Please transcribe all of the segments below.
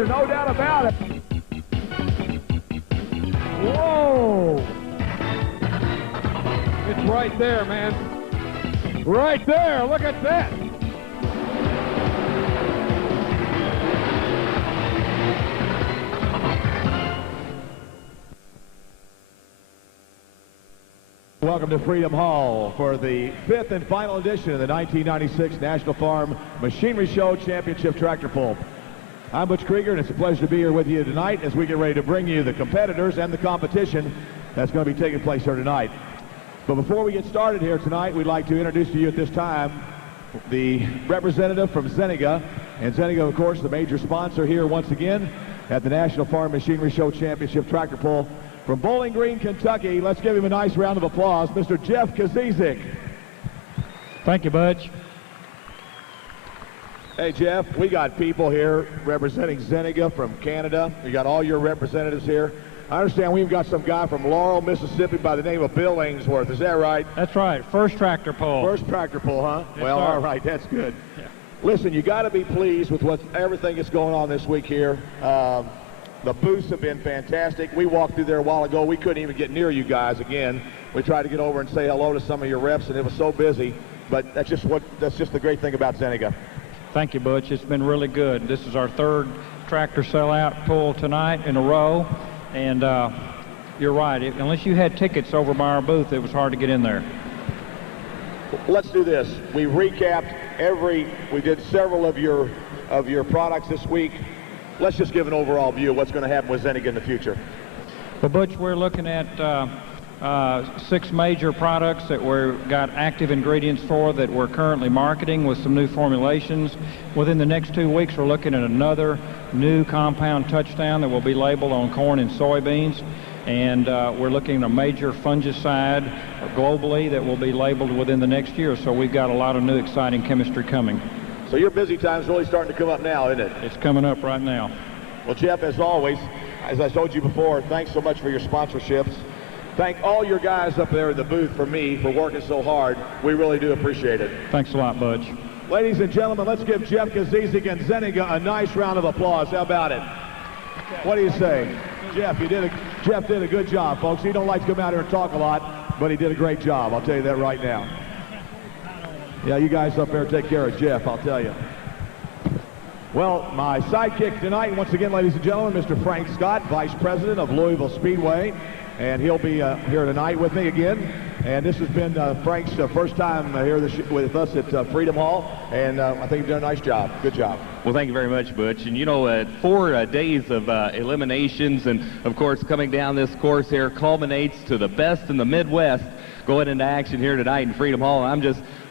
Krieger, no doubt about it. Whoa! It's right there, man. Right there, look at that. Welcome to Freedom Hall for the 5th and final edition of the 1996 National Farm Machinery Show Championship Tractor Pull. I'm Butch Krieger, and it's a pleasure to be here with you tonight as we get ready to bring you the competitors and the competition that's going to be taking place here tonight. But before we get started here tonight, we'd like to introduce to you at this time the representative from Zeniga. And Zeniga, of course, the major sponsor here once again at the National Farm Machinery Show Championship Tractor Pull. From Bowling Green, Kentucky, let's give him a nice round of applause, Mr. Jeff Kazizik. Thank you, Butch. Hey, Jeff, we got people here representing Zeniga from Canada. We got all your representatives here. I understand we've got some guy from Laurel, Mississippi by the name of Bill Ainsworth. Is that right? That's right. First tractor pull. First tractor pull, huh? Yes, well, sir. all right. That's good. Yeah. Listen, you got to be pleased with everything that's going on this week here. The booths have been fantastic. We walked through there a while ago. We couldn't even get near you guys again. We tried to get over and say hello to some of your reps, and it was so busy. But that's just the great thing about Zeniga. Thank you, Butch. It's been really good. This is our third tractor sellout pull tonight in a row. And you're right. Unless you had tickets over by our booth, it was hard to get in there. Let's do this. We recapped we did several of your products this week. Let's just give an overall view of what's going to happen with Zeniga in the future. Well, Butch, we're looking at 6 major products that we've got active ingredients for that we're currently marketing with some new formulations. Within the next 2 weeks, we're looking at another new compound touchdown that will be labeled on corn and soybeans. And we're looking at a major fungicide globally that will be labeled within the next year. So we've got a lot of new exciting chemistry coming. So your busy time's really starting to come up now, isn't it? It's coming up right now. Well, Jeff, as always, as I told you before, thanks so much for your sponsorships. Thank all your guys up there in the booth for working so hard. We really do appreciate it. Thanks a lot, Butch. Ladies and gentlemen, let's give Jeff Kazizik and Zeniga a nice round of applause. How about it? What do you say? Jeff did a good job, folks. He don't like to come out here and talk a lot, but he did a great job. I'll tell you that right now. Yeah, you guys up there take care of Jeff, I'll tell you. Well, my sidekick tonight, once again, ladies and gentlemen, Mr. Frank Scott, Vice President of Louisville Speedway, and he'll be here tonight with me again. And this has been Frank's first time here with us at Freedom Hall, and I think you've done a nice job. Good job. Well, thank you very much, Butch. And you know, 4 days of eliminations, and of course, coming down this course here culminates to the best in the Midwest going into action here tonight in Freedom Hall. And I'm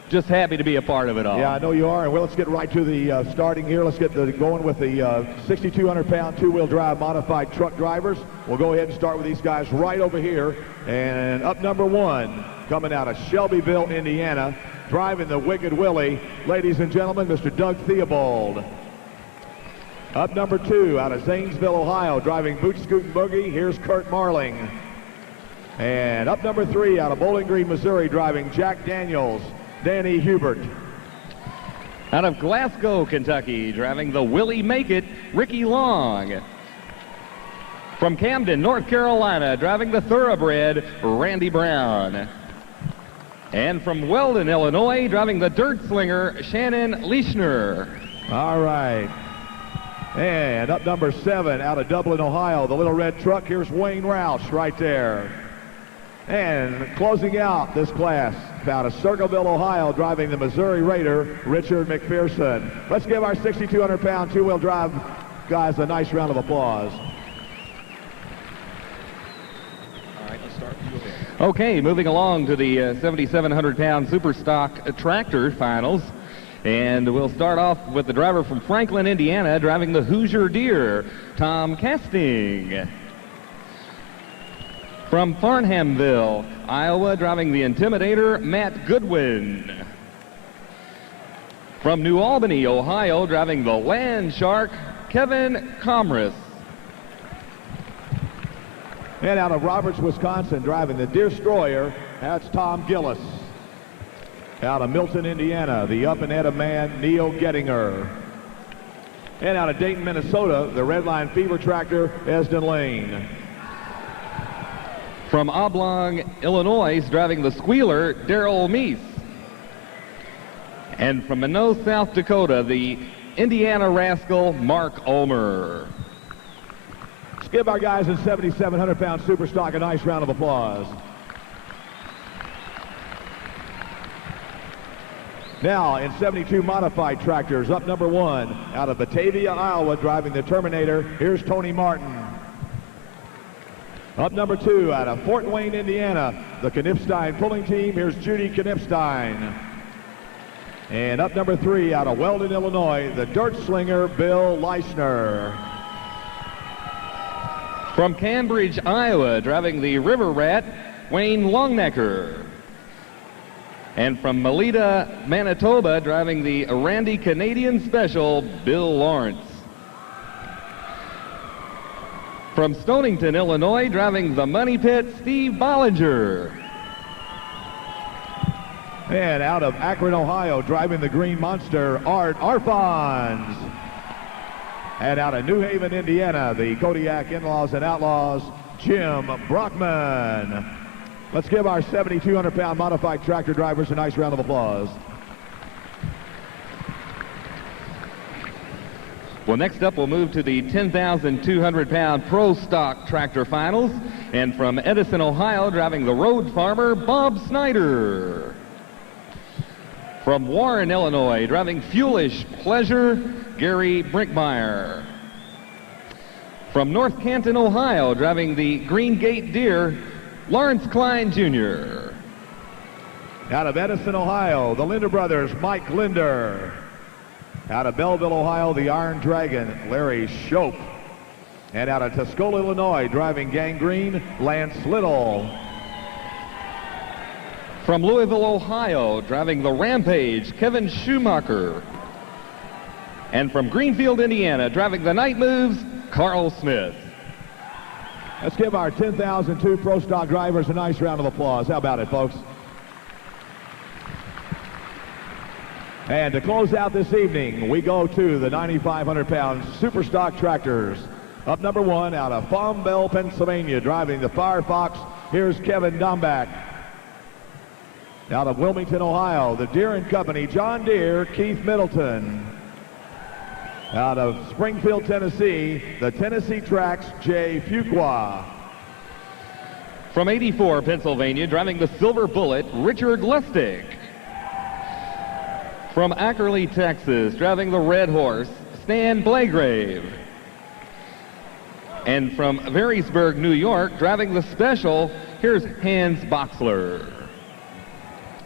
just happy to be a part of it all. Yeah, I know you are. And well, let's get right to the starting here. Let's get going with the 6,200-pound two-wheel drive modified truck drivers. We'll go ahead and start with these guys right over here. And up number 1, coming out of Shelbyville, Indiana, driving the Wicked Willie, ladies and gentlemen, Mr. Doug Theobald. Up number 2, out of Zanesville, Ohio, driving Boot Scootin' Boogie, here's Kurt Marling. And up number 3, out of Bowling Green, Missouri, driving Jack Daniels, Danny Hubert. Out of Glasgow, Kentucky, driving the Willie Make It, Ricky Long. From Camden, North Carolina, driving the Thoroughbred, Randy Brown. And from Weldon, Illinois, driving the Dirt Slinger, Shannon Leishner. All right. And up number 7, out of Dublin, Ohio, the little red truck, here's Wayne Roush right there. And closing out this class, out of Circleville, Ohio, driving the Missouri Raider, Richard McPherson. Let's give our 6,200-pound two-wheel drive guys a nice round of applause. All right, let's start. Okay, moving along to the 7,700-pound super stock tractor finals. And we'll start off with the driver from Franklin, Indiana, driving the Hoosier Deer, Tom Casting. From Farnhamville, Iowa, driving the Intimidator, Matt Goodwin. From New Albany, Ohio, driving the Land Shark, Kevin Comris. And out of Roberts, Wisconsin, driving the Destroyer, that's Tom Gillis. Out of Milton, Indiana, the Up and Atta man, Neil Gettinger. And out of Dayton, Minnesota, the Redline Fever tractor, Esden Lane. From Oblong, Illinois, driving the Squealer, Darrell Meese. And from Minot, South Dakota, the Indiana Rascal, Mark Ulmer. Let's give our guys in 7,700-pound super stock a nice round of applause. Now, in 72 modified tractors, up number 1, out of Batavia, Iowa, driving the Terminator, here's Tony Martin. Up number 2, out of Fort Wayne, Indiana, the Knipstein pulling team, here's Judy Knipstein. And up number 3, out of Weldon, Illinois, the Dirt Slinger, Bill Leishner. From Cambridge, Iowa, driving the River Rat, Wayne Longnecker. And from Melita, Manitoba, driving the Randy Canadian Special, Bill Lawrence. From Stonington, Illinois, driving the Money Pit, Steve Bollinger. And out of Akron, Ohio, driving the Green Monster, Art Arfons. And out of New Haven, Indiana, the Kodiak In-Laws and Outlaws, Jim Brockman. Let's give our 7,200-pound modified tractor drivers a nice round of applause. Well, next up, we'll move to the 10,200-pound Pro Stock Tractor Finals. And from Edison, Ohio, driving the Road Farmer, Bob Snyder. From Warren, Illinois, driving Fuelish Pleasure, Gary Brinkmeyer. From North Canton, Ohio, driving the Green Gate Deer, Lawrence Klein Jr. Out of Edison, Ohio, the Linder brothers, Mike Linder. Out of Belleville, Ohio, the Iron Dragon, Larry Shope. And out of Tuscola, Illinois, driving Gangrene, Lance Little. From Louisville, Ohio, driving the Rampage, Kevin Schumacher. And from Greenfield, Indiana, driving the Night Moves, Carl Smith. Let's give our 10,002 Pro Stock drivers a nice round of applause. How about it, folks? And to close out this evening, we go to the 9,500-pound Super Stock tractors. Up number 1, out of Farm Bell, Pennsylvania, driving the Firefox, here's Kevin Dombach. Out of Wilmington, Ohio, the Deere & Company, John Deere, Keith Middleton. Out of Springfield, Tennessee, the Tennessee Tracks, Jay Fuqua. From 84, Pennsylvania, driving the Silver Bullet, Richard Lustig. From Ackerley, Texas, driving the Red Horse, Stan Blagrave. And from Varysburg, New York, driving the Special, here's Hans Boxler.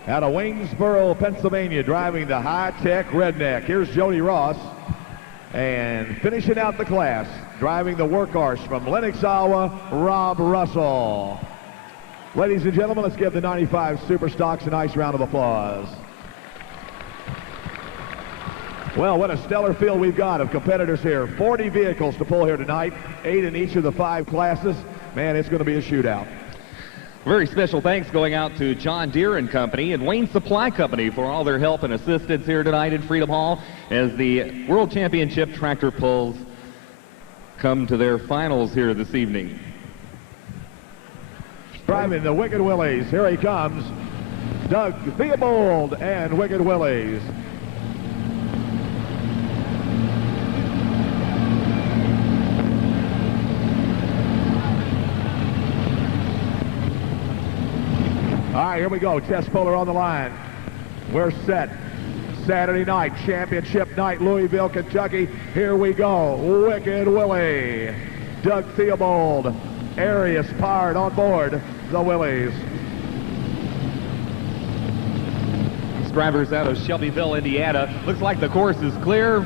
Out of Waynesboro, Pennsylvania, driving the High-Tech Redneck, here's Jody Ross. And finishing out the class, driving the Workhorse from Lenox, Iowa, Rob Russell. Ladies and gentlemen, let's give the 95 Super Stocks a nice round of applause. Well, what a stellar field we've got of competitors here. 40 vehicles to pull here tonight, 8 in each of the 5 classes. Man, it's going to be a shootout. Very special thanks going out to John Deere & Company and Wayne Supply Company for all their help and assistance here tonight in Freedom Hall as the World Championship tractor pulls come to their finals here this evening. Driving the Wicked Willies, here he comes, Doug Theobald and Wicked Willies. All right, here we go. Test puller on the line. We're set. Saturday night, championship night, Louisville, Kentucky. Here we go. Wicked Willie. Doug Theobald. Arius Pard on board the Willies. These drivers out of Shelbyville, Indiana. Looks like the course is clear.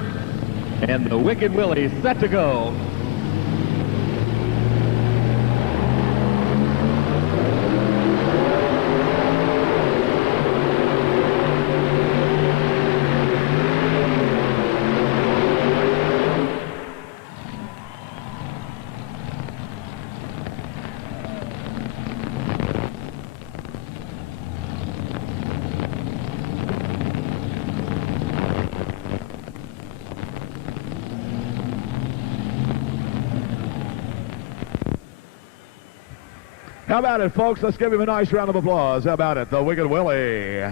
And the Wicked Willie set to go. How about it, folks? Let's give him a nice round of applause. How about it? The Wicked Willie.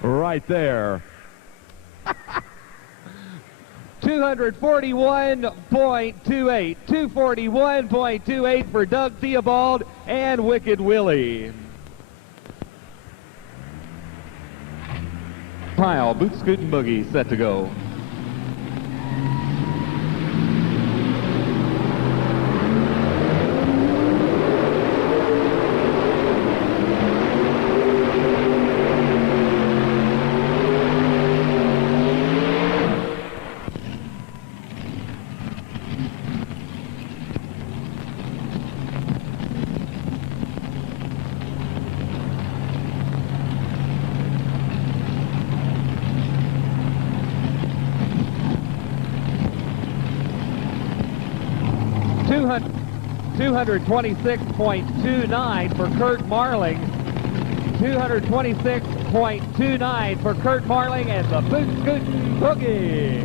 Right there. 241.28. 241.28 for Doug Theobald and Wicked Willie. Pile, boot, scoot, and boogie set to go. $226.29 for Kurt Marling. 226.29 for Kurt Marling and the Boot Scoot Boogie.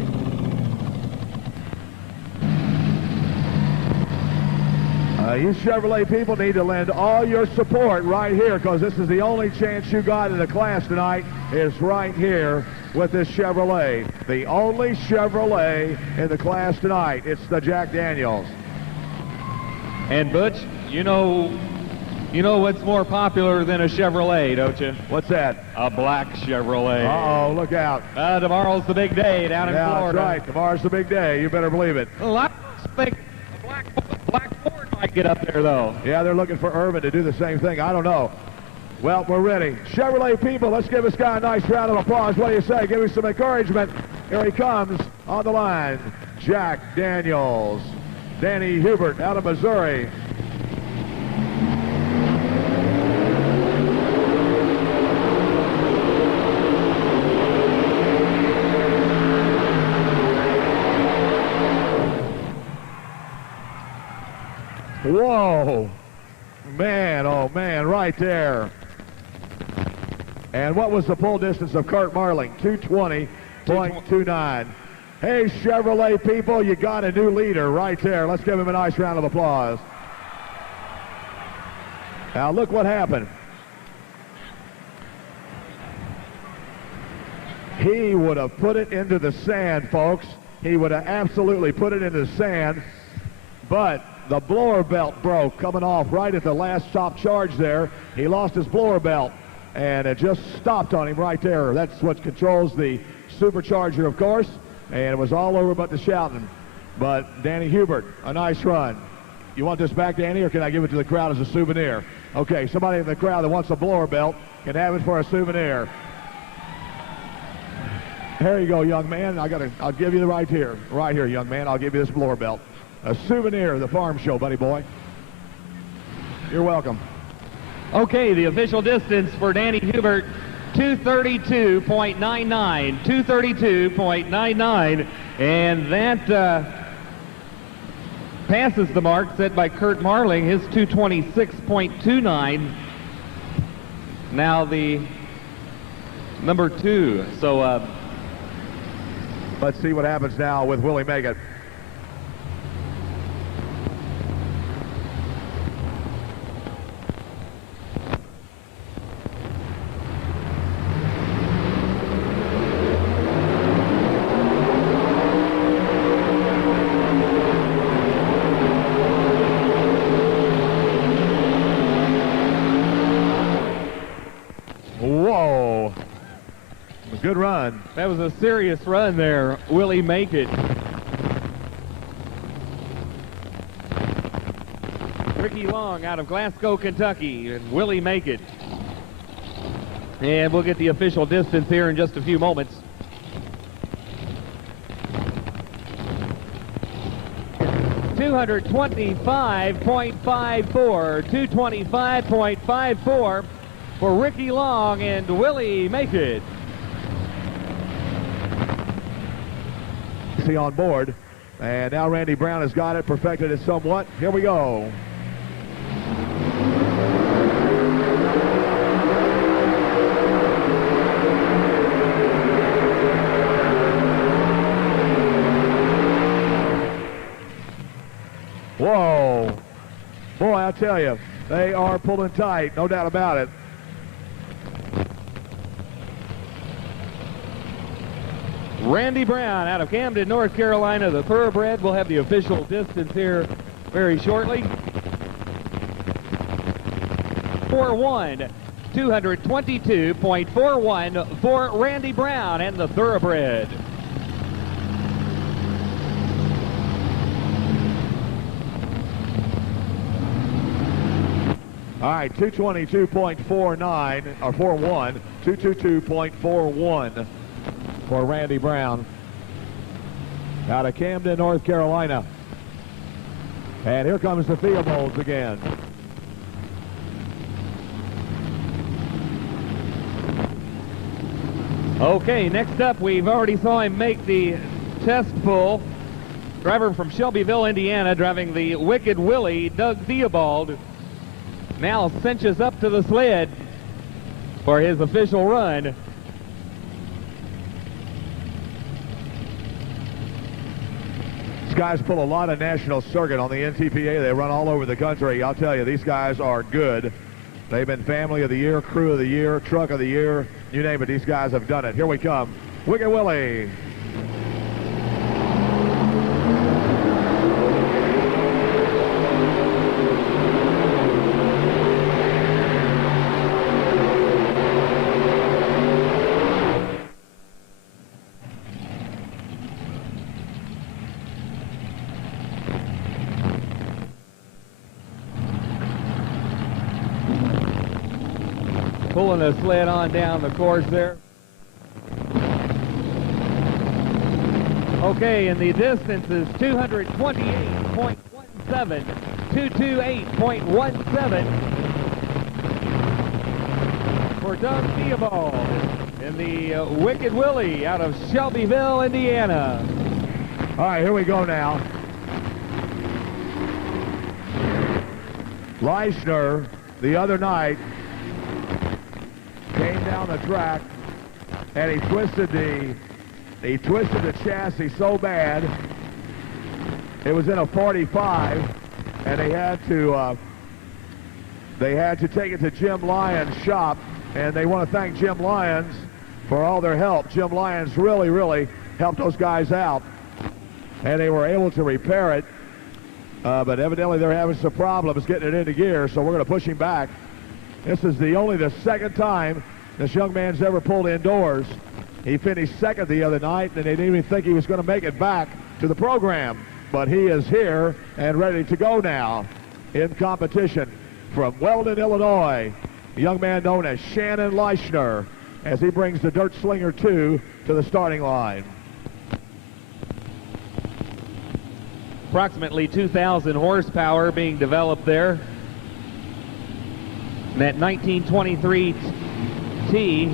You Chevrolet people need to lend all your support right here, because this is the only chance you got in the class tonight is right here with this Chevrolet. The only Chevrolet in the class tonight. It's the Jack Daniels. And Butch, you know what's more popular than a Chevrolet, don't you? What's that? A black Chevrolet. Uh-oh, look out. Tomorrow's the big day down in Florida. That's right. Tomorrow's the big day. You better believe it. Well, I think a black Ford might get up there, though. Yeah, they're looking for Irvin to do the same thing. I don't know. Well, we're ready. Chevrolet people, let's give this guy a nice round of applause. What do you say? Give him some encouragement. Here he comes on the line. Jack Daniels. Danny Hubert out of Missouri. Whoa. Man, oh man, right there. And what was the pull distance of Kurt Marling? 220.29. Hey, Chevrolet people, you got a new leader right there. Let's give him a nice round of applause. Now, look what happened. He would have put it into the sand, folks. He would have absolutely put it into the sand, but the blower belt broke coming off right at the last stop charge there. He lost his blower belt, and it just stopped on him right there. That's what controls the supercharger, of course. And it was all over but the shouting. But Danny Hubert, a nice run. You want this back, Danny, or can I give it to the crowd as a souvenir? Okay, somebody in the crowd that wants a blower belt can have it for a souvenir. There you go, young man. I'll give you the right here, young man. I'll give you this blower belt. A souvenir of the farm show, buddy boy. You're welcome. Okay, the official distance for Danny Hubert, 232.99, 232.99, and that passes the mark set by Kurt Marling, his 226.29. Now the number 2. So let's see what happens now with Willie Meggett. Whoa. Good run. That was a serious run there, Willie Make It. Ricky Long out of Glasgow, Kentucky, and Willie Make It. And we'll get the official distance here in just a few moments. $225.54 for Ricky Long and Willie Make It. See on board, and now Randy Brown has got it, perfected it somewhat. Here we go. Whoa. Boy, I tell you, they are pulling tight, no doubt about it. Randy Brown out of Camden, North Carolina, the thoroughbred. We'll have the official distance here very shortly. 222.41 for Randy Brown and the thoroughbred. All right, 222.49 or 41, 222.41 for Randy Brown out of Camden, North Carolina. And here comes the Theobalds again. Okay, next up, we've already saw him make the test full. Driver from Shelbyville, Indiana, driving the Wicked Willie, Doug Theobald, now cinches up to the sled for his official run. These guys pull a lot of national circuit on the NTPA. They run all over the country. I'll tell you, these guys are good. They've been Family of the Year, Crew of the Year, Truck of the Year, you name it, these guys have done it. Here we come, Wicked Willie. Pulling the sled on down the course there. Okay, and the distance is 228.17, 228.17 for Doug Theobald in the Wicked Willie out of Shelbyville, Indiana. All right, here we go now. Leishner, the other night, came down the track and he twisted the chassis so bad it was in a 45, and they had to take it to Jim Lyons' shop, and they want to thank Jim Lyons for all their help. Jim Lyons really helped those guys out, and they were able to repair it, but evidently they're having some problems getting it into gear, so we're going to push him back. This is only the second time this young man's ever pulled indoors. He finished second the other night, and they didn't even think he was going to make it back to the program. But he is here and ready to go now in competition from Weldon, Illinois, a young man known as Shannon Leishner, as he brings the Dirt Slinger 2 to the starting line. Approximately 2,000 horsepower being developed there. And that 1923 T.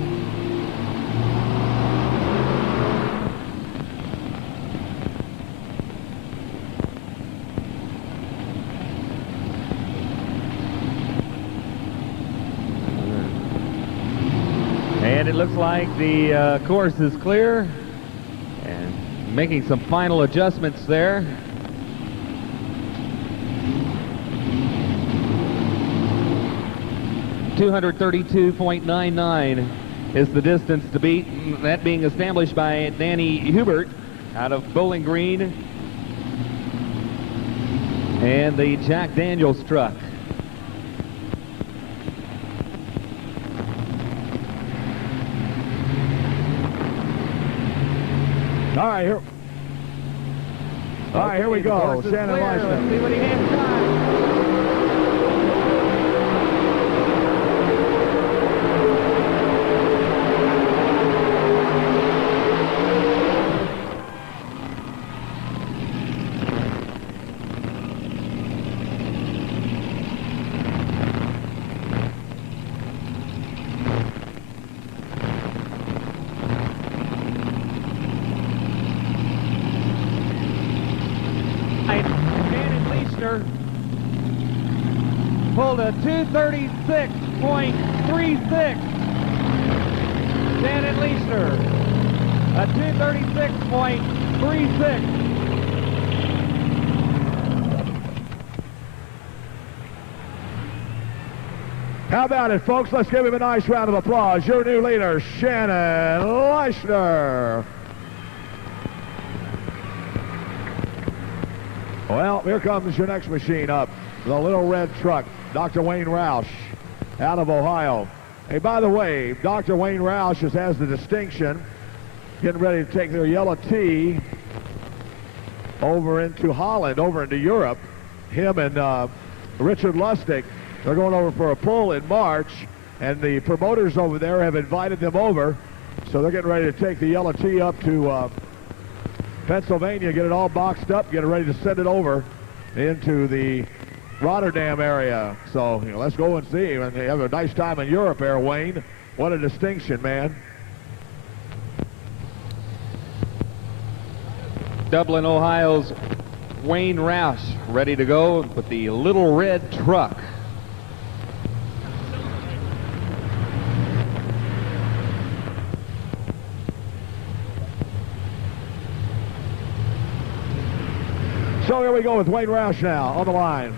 And it looks like the course is clear, and making some final adjustments there. .99 is the distance to beat, that being established by Danny Hubert out of Bowling Green and the Jack Daniels truck. All right, here we go. Shannon Leishner. Let's see what he has got. Pulled a 236.36. Shannon Leishner, a 236.36. How about it, folks? Let's give him a nice round of applause. Your new leader, Shannon Leischner. Well, here comes your next machine up. The little red truck, Dr. Wayne Roush out of Ohio. Hey, by the way, Dr. Wayne Roush has the distinction getting ready to take their yellow tea over into Holland, over into Europe. Him and Richard Lustig, they're going over for a pull in March, and the promoters over there have invited them over, so they're getting ready to take the yellow tea up to Pennsylvania, get it all boxed up, get it ready to send it over into the Rotterdam area. So, you know, let's go and see. And they have a nice time in Europe there, Wayne. What a distinction, man. Dublin, Ohio's Wayne Roush ready to go with the little red truck. So here we go with Wayne Roush now on the line.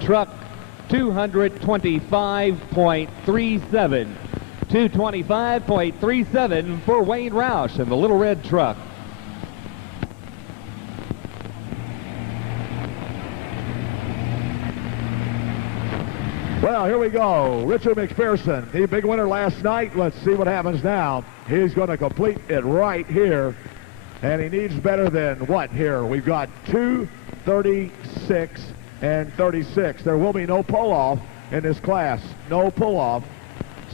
Truck 225.37. 225.37 for Wayne Roush and the little red truck. Well, here we go. Richard McPherson, the big winner last night. Let's see what happens now. He's going to complete it right here. And he needs better than what here? We've got 2:36 and 36. There will be no pull-off in this class. No pull-off.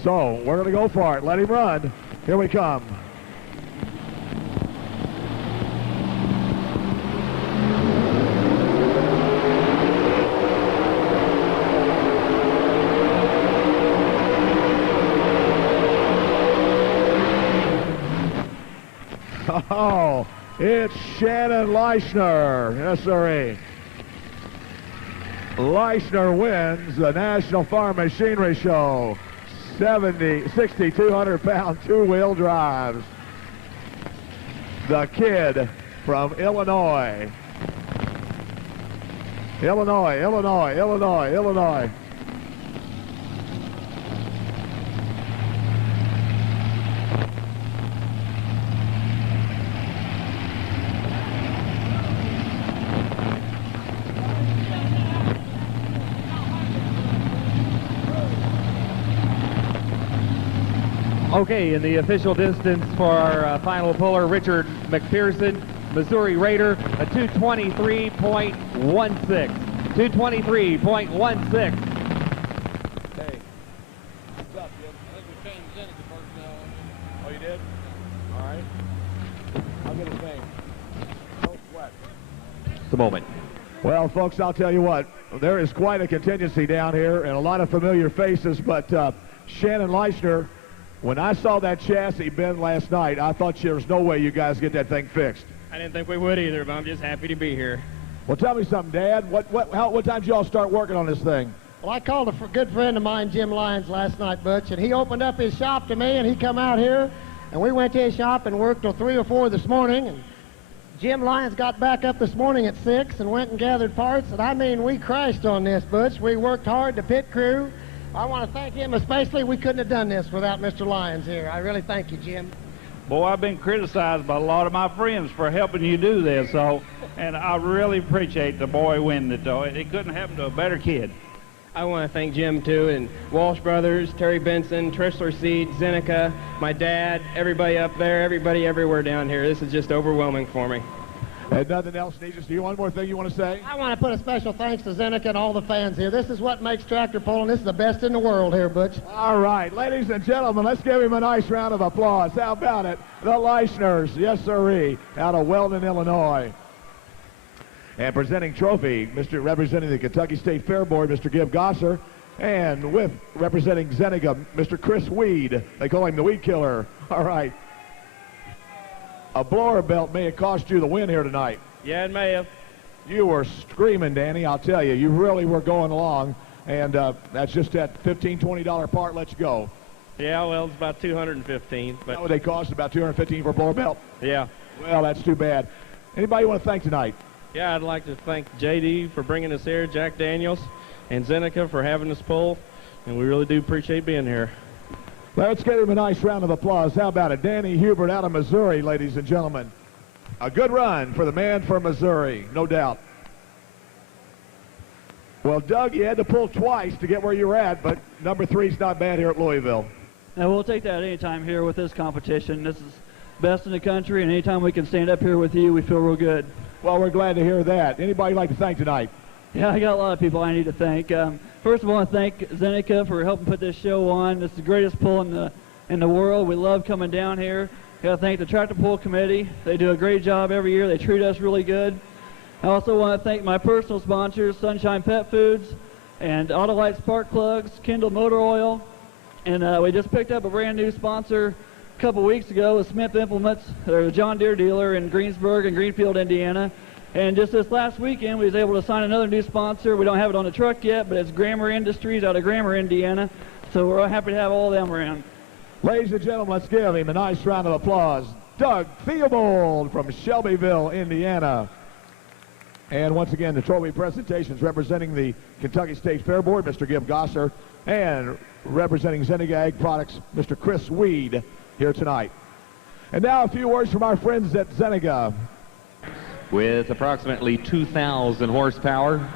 So we're going to go for it. Let him run. Here we come. Oh, it's Shannon Leischner. Yes, sirree. Leischner wins the National Farm Machinery Show. 6,200-pound two-wheel drives. The kid from Illinois. Illinois. Okay, in the official distance for our final puller, Richard McPherson, Missouri Raider, a 223.16. 223.16. Hey, what's up, Jim? I think we changed Zeneca personnel. Oh, you did? All right. I'll get his name. Don't sweat. Just a moment. Well, folks, I'll tell you what. There is quite a contingency down here and a lot of familiar faces, but Shannon Leischner, when I saw that chassis bend last night, I thought there was no way you guys get that thing fixed. I didn't think we would either, but I'm just happy to be here. Well, tell me something, Dad. What time did y'all start working on this thing? Well, I called a good friend of mine, Jim Lyons, last night, Butch, and he opened up his shop to me, and he come out here, and we went to his shop and worked till 3 or 4 this morning, and Jim Lyons got back up this morning at 6 and went and gathered parts, and I mean, we crashed on this, Butch. We worked hard, the pit crew. I want to thank him especially. We couldn't have done this without Mr. Lyons here. I really thank you, Jim. Boy, I've been criticized by a lot of my friends for helping you do this, and I really appreciate the boy winning it, though. It couldn't happen to a better kid. I want to thank Jim, too, and Walsh Brothers, Terry Benson, Trishler Seed, Zeneca, my dad, everybody up there, everybody everywhere down here. This is just overwhelming for me. And nothing else needs us. Do you want one more thing you want to say? I want to put a special thanks to Zeneca and all the fans here. This is what makes tractor pulling. This is the best in the world here, Butch. All right, ladies and gentlemen, let's give him a nice round of applause. How about it? The Leichners, yes sirree, out of Weldon, Illinois. And presenting trophy, representing the Kentucky State Fair Board, Mr. Gib Gosser. And representing Zeniga, Mr. Chris Weed. They call him the Weed Killer. All right. A blower belt may have cost you the win here tonight. Yeah, it may have. You were screaming, Danny, I'll tell you. You really were going along. And that's just that $15, $20 part. Let's go. Yeah, well, it's about $215. But What they cost? About $215 for a blower belt? yeah. Well, that's too bad. Anybody you want to thank tonight? Yeah, I'd like to thank JD for bringing us here, Jack Daniels, and Zeneca for having us pull, and we really do appreciate being here. Let's give him a nice round of applause. How about it? Danny Hubert out of Missouri, ladies and gentlemen. A good run for the man from Missouri, no doubt. Well, Doug, you had to pull twice to get where you were at, but number 3's not bad here at Louisville. And we'll take that anytime here with this competition. This is best in the country, and anytime we can stand up here with you, we feel real good. Well, we're glad to hear that. Anybody like to thank tonight? Yeah, I got a lot of people I need to thank. First of all, I want to thank Zeneca for helping put this show on. This is the greatest pull in the world. We love coming down here. Got to thank the Tractor Pull Committee. They do a great job every year. They treat us really good. I also want to thank my personal sponsors, Sunshine Pet Foods and Autolite Spark Plugs, Kindle Motor Oil, and we just picked up a brand new sponsor a couple weeks ago with Smith Implements. They're a John Deere dealer in Greensburg and Greenfield, Indiana. And just this last weekend, we was able to sign another new sponsor. We don't have it on the truck yet, but it's Grammar Industries out of Grammar, Indiana. So we're happy to have all of them around. Ladies and gentlemen, let's give him a nice round of applause. Doug Theobald from Shelbyville, Indiana. And once again, the trophy presentations representing the Kentucky State Fair Board, Mr. Gib Gosser, and representing Zeniga Ag Products, Mr. Chris Weed, here tonight. And now a few words from our friends at Zeniga. With approximately 2,000 horsepower,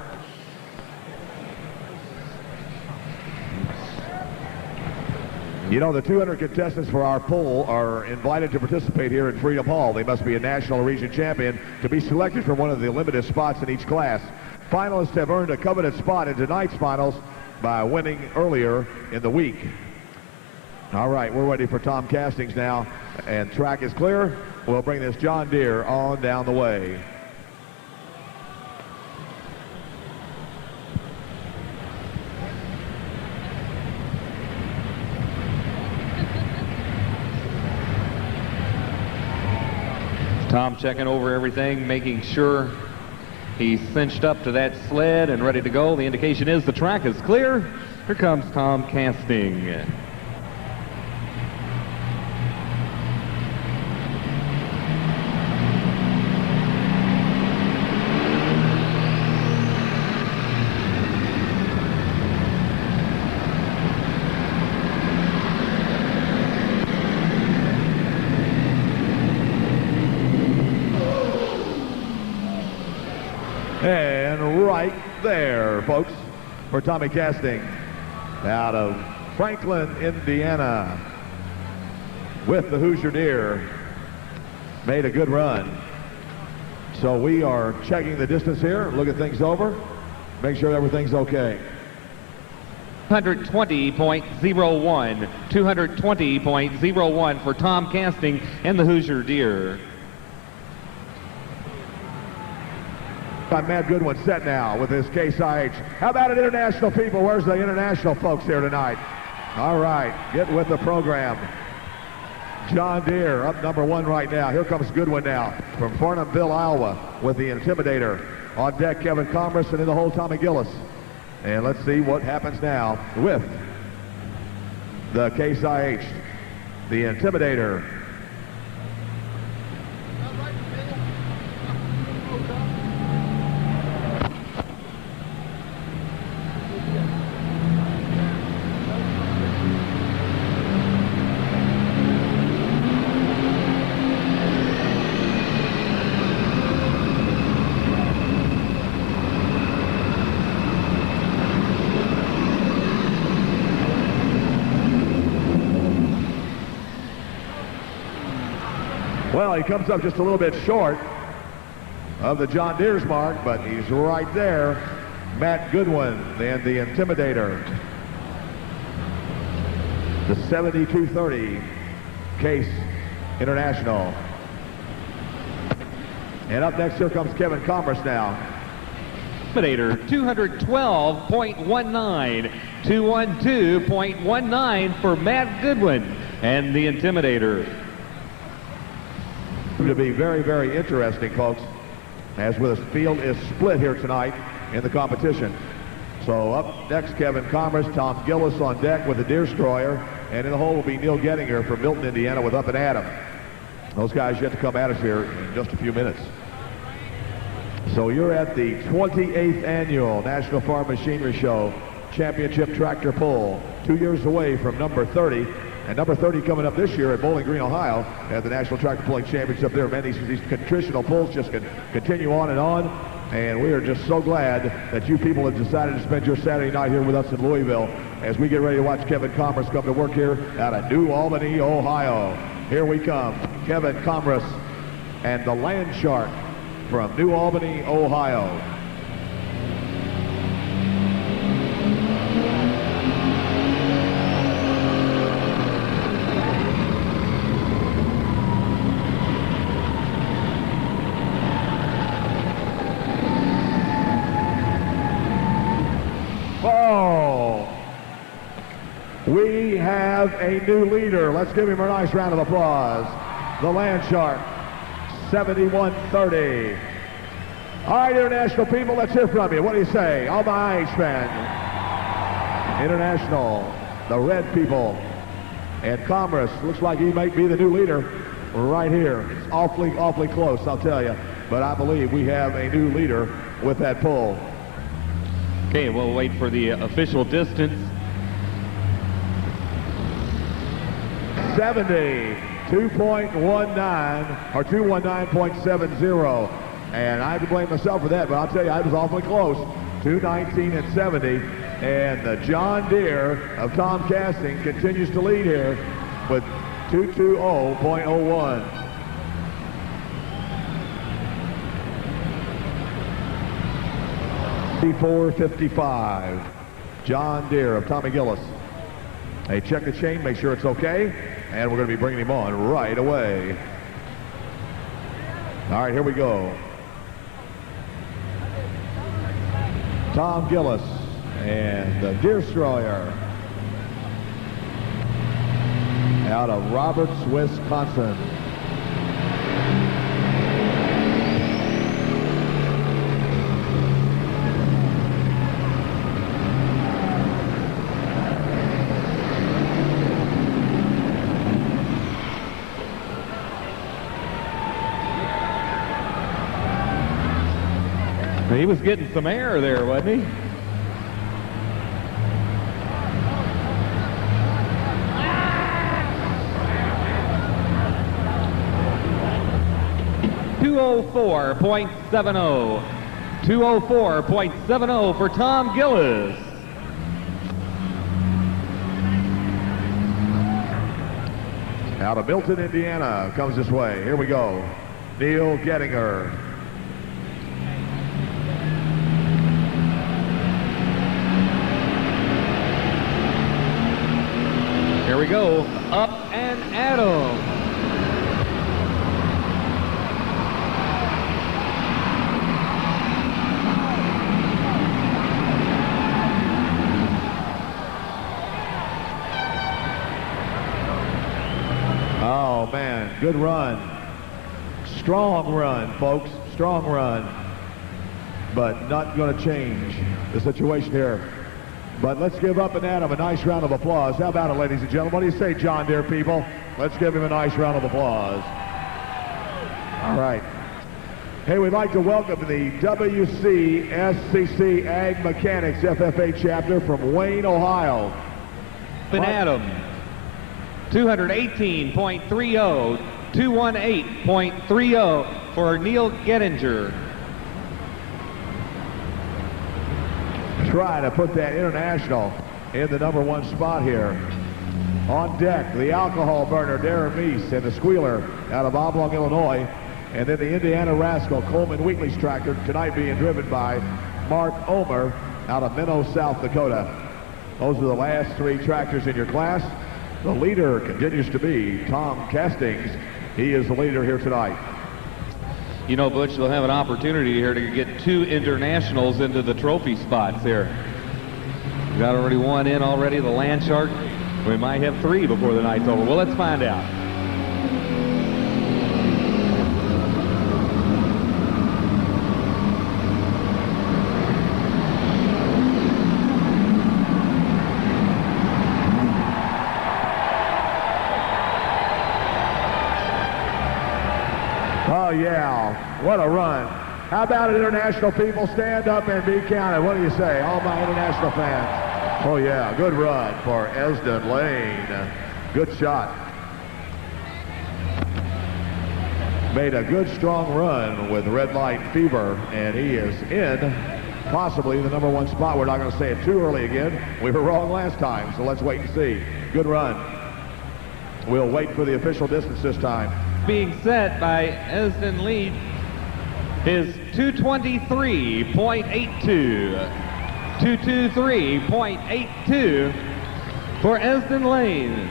You know, the 200 contestants for our poll are invited to participate here in Freedom Hall. They must be a national or region champion to be selected from one of the limited spots in each class. Finalists have earned a coveted spot in tonight's finals by winning earlier in the week. All right, we're ready for Tom Castings now, and track is clear. We'll bring this John Deere on down the way. Tom checking over everything, making sure he's cinched up to that sled and ready to go. The indication is the track is clear. Here comes Tom Casting. And right there, folks, for Tommy Casting out of Franklin, Indiana, with the Hoosier Deere. Made a good run. So we are checking the distance here, looking things over, make sure everything's okay. 220.01, 220.01 for Tom Casting and the Hoosier Deere. Got Matt Goodwin set now with his Case IH. How about it, international people? Where's the international folks here tonight? All right, get with the program. John Deere up number one right now. Here comes Goodwin now from Farnhamville, Iowa with the Intimidator. On deck, Kevin Commerce, and in the hole, Tommy Gillis. And let's see what happens now with the Case IH, the Intimidator. Well, he comes up just a little bit short of the John Deere's mark, but he's right there. Matt Goodwin and the Intimidator. The 7230 Case International. And up next, here comes Kevin Commerce now. Intimidator 212.19, 212.19 for Matt Goodwin and the Intimidator. To be very, very interesting, folks, as with the field is split here tonight in the competition. So up next, Kevin Commerce, Tom Gillis on deck with the Destroyer, and in the hole will be Neil Gettinger from Milton, Indiana with Up and Adam. Those guys yet to come at us here in just a few minutes. So you're at the 28th Annual National Farm Machinery Show Championship Tractor Pull, 2 years away from number 30. And number 30 coming up this year at Bowling Green, Ohio, at the National Tractor Pulling Championship there. Man, these traditional pulls just can continue on and on. And we are just so glad that you people have decided to spend your Saturday night here with us in Louisville as we get ready to watch Kevin Commerce come to work here out of New Albany, Ohio. Here we come, Kevin Commerce and the Land Shark from New Albany, Ohio. Oh, we have a new leader. Let's give him a nice round of applause. The Land Shark, 7130. All right, international people, let's hear from you. What do you say? All my Irishmen. International, the red people. And Commerce, looks like he might be the new leader right here. It's awfully, awfully close, I'll tell you. But I believe we have a new leader with that pull. Okay, we'll wait for the official distance. 72.19 or 219.70. And I have to blame myself for that, but I'll tell you, I was awfully close. 219 and 70. And the John Deere of Tom Casting continues to lead here with 220.01. $455. John Deere of Tommy Gillis. Hey, check the chain, make sure it's okay, and we're going to be bringing him on right away. All right, here we go. Tom Gillis and the Destroyer out of Roberts, Wisconsin. He was getting some air there, wasn't he? .70. 204.70 for Tom Gillis. Out of Milton, Indiana, comes this way. Here we go. Neil Gettinger. Here we go, Up and Adam. Oh, man, good run. Strong run, folks, strong run. But not going to change the situation here. But let's give Up and Adam a nice round of applause. How about it, ladies and gentlemen? What do you say, John Deere people? Let's give him a nice round of applause. All right. Hey, we'd like to welcome the WCSCC Ag Mechanics FFA chapter from Wayne, Ohio. Up and Adam, 218.30, 218.30 for Neil Gettinger. Try to put that international in the #1 spot here. On deck, the alcohol burner, Darren Meese, and the squealer out of Oblong, Illinois. And then the Indiana Rascal, Coleman Wheatley's tractor, tonight being driven by Mark Omer out of Minnow, South Dakota. Those are the last three tractors in your class. The leader continues to be Tom Castings. He is the leader here tonight. You know, Butch, they'll have an opportunity here to get 2 internationals into the trophy spots here. We've got already 1 in already, the Land Shark. We might have 3 before the night's over. Well, let's find out. Oh, yeah. What a run. How about it, international people? Stand up and be counted. What do you say, all my international fans? Oh, yeah. Good run for Esden Lane. Good shot. Made a good, strong run with Red Light Fever, and he is in possibly the #1 spot. We're not going to say it too early again. We were wrong last time, so let's wait and see. Good run. We'll wait for the official distance this time. Being set by Esden Lane is 223.82. 223.82 for Esden Lane.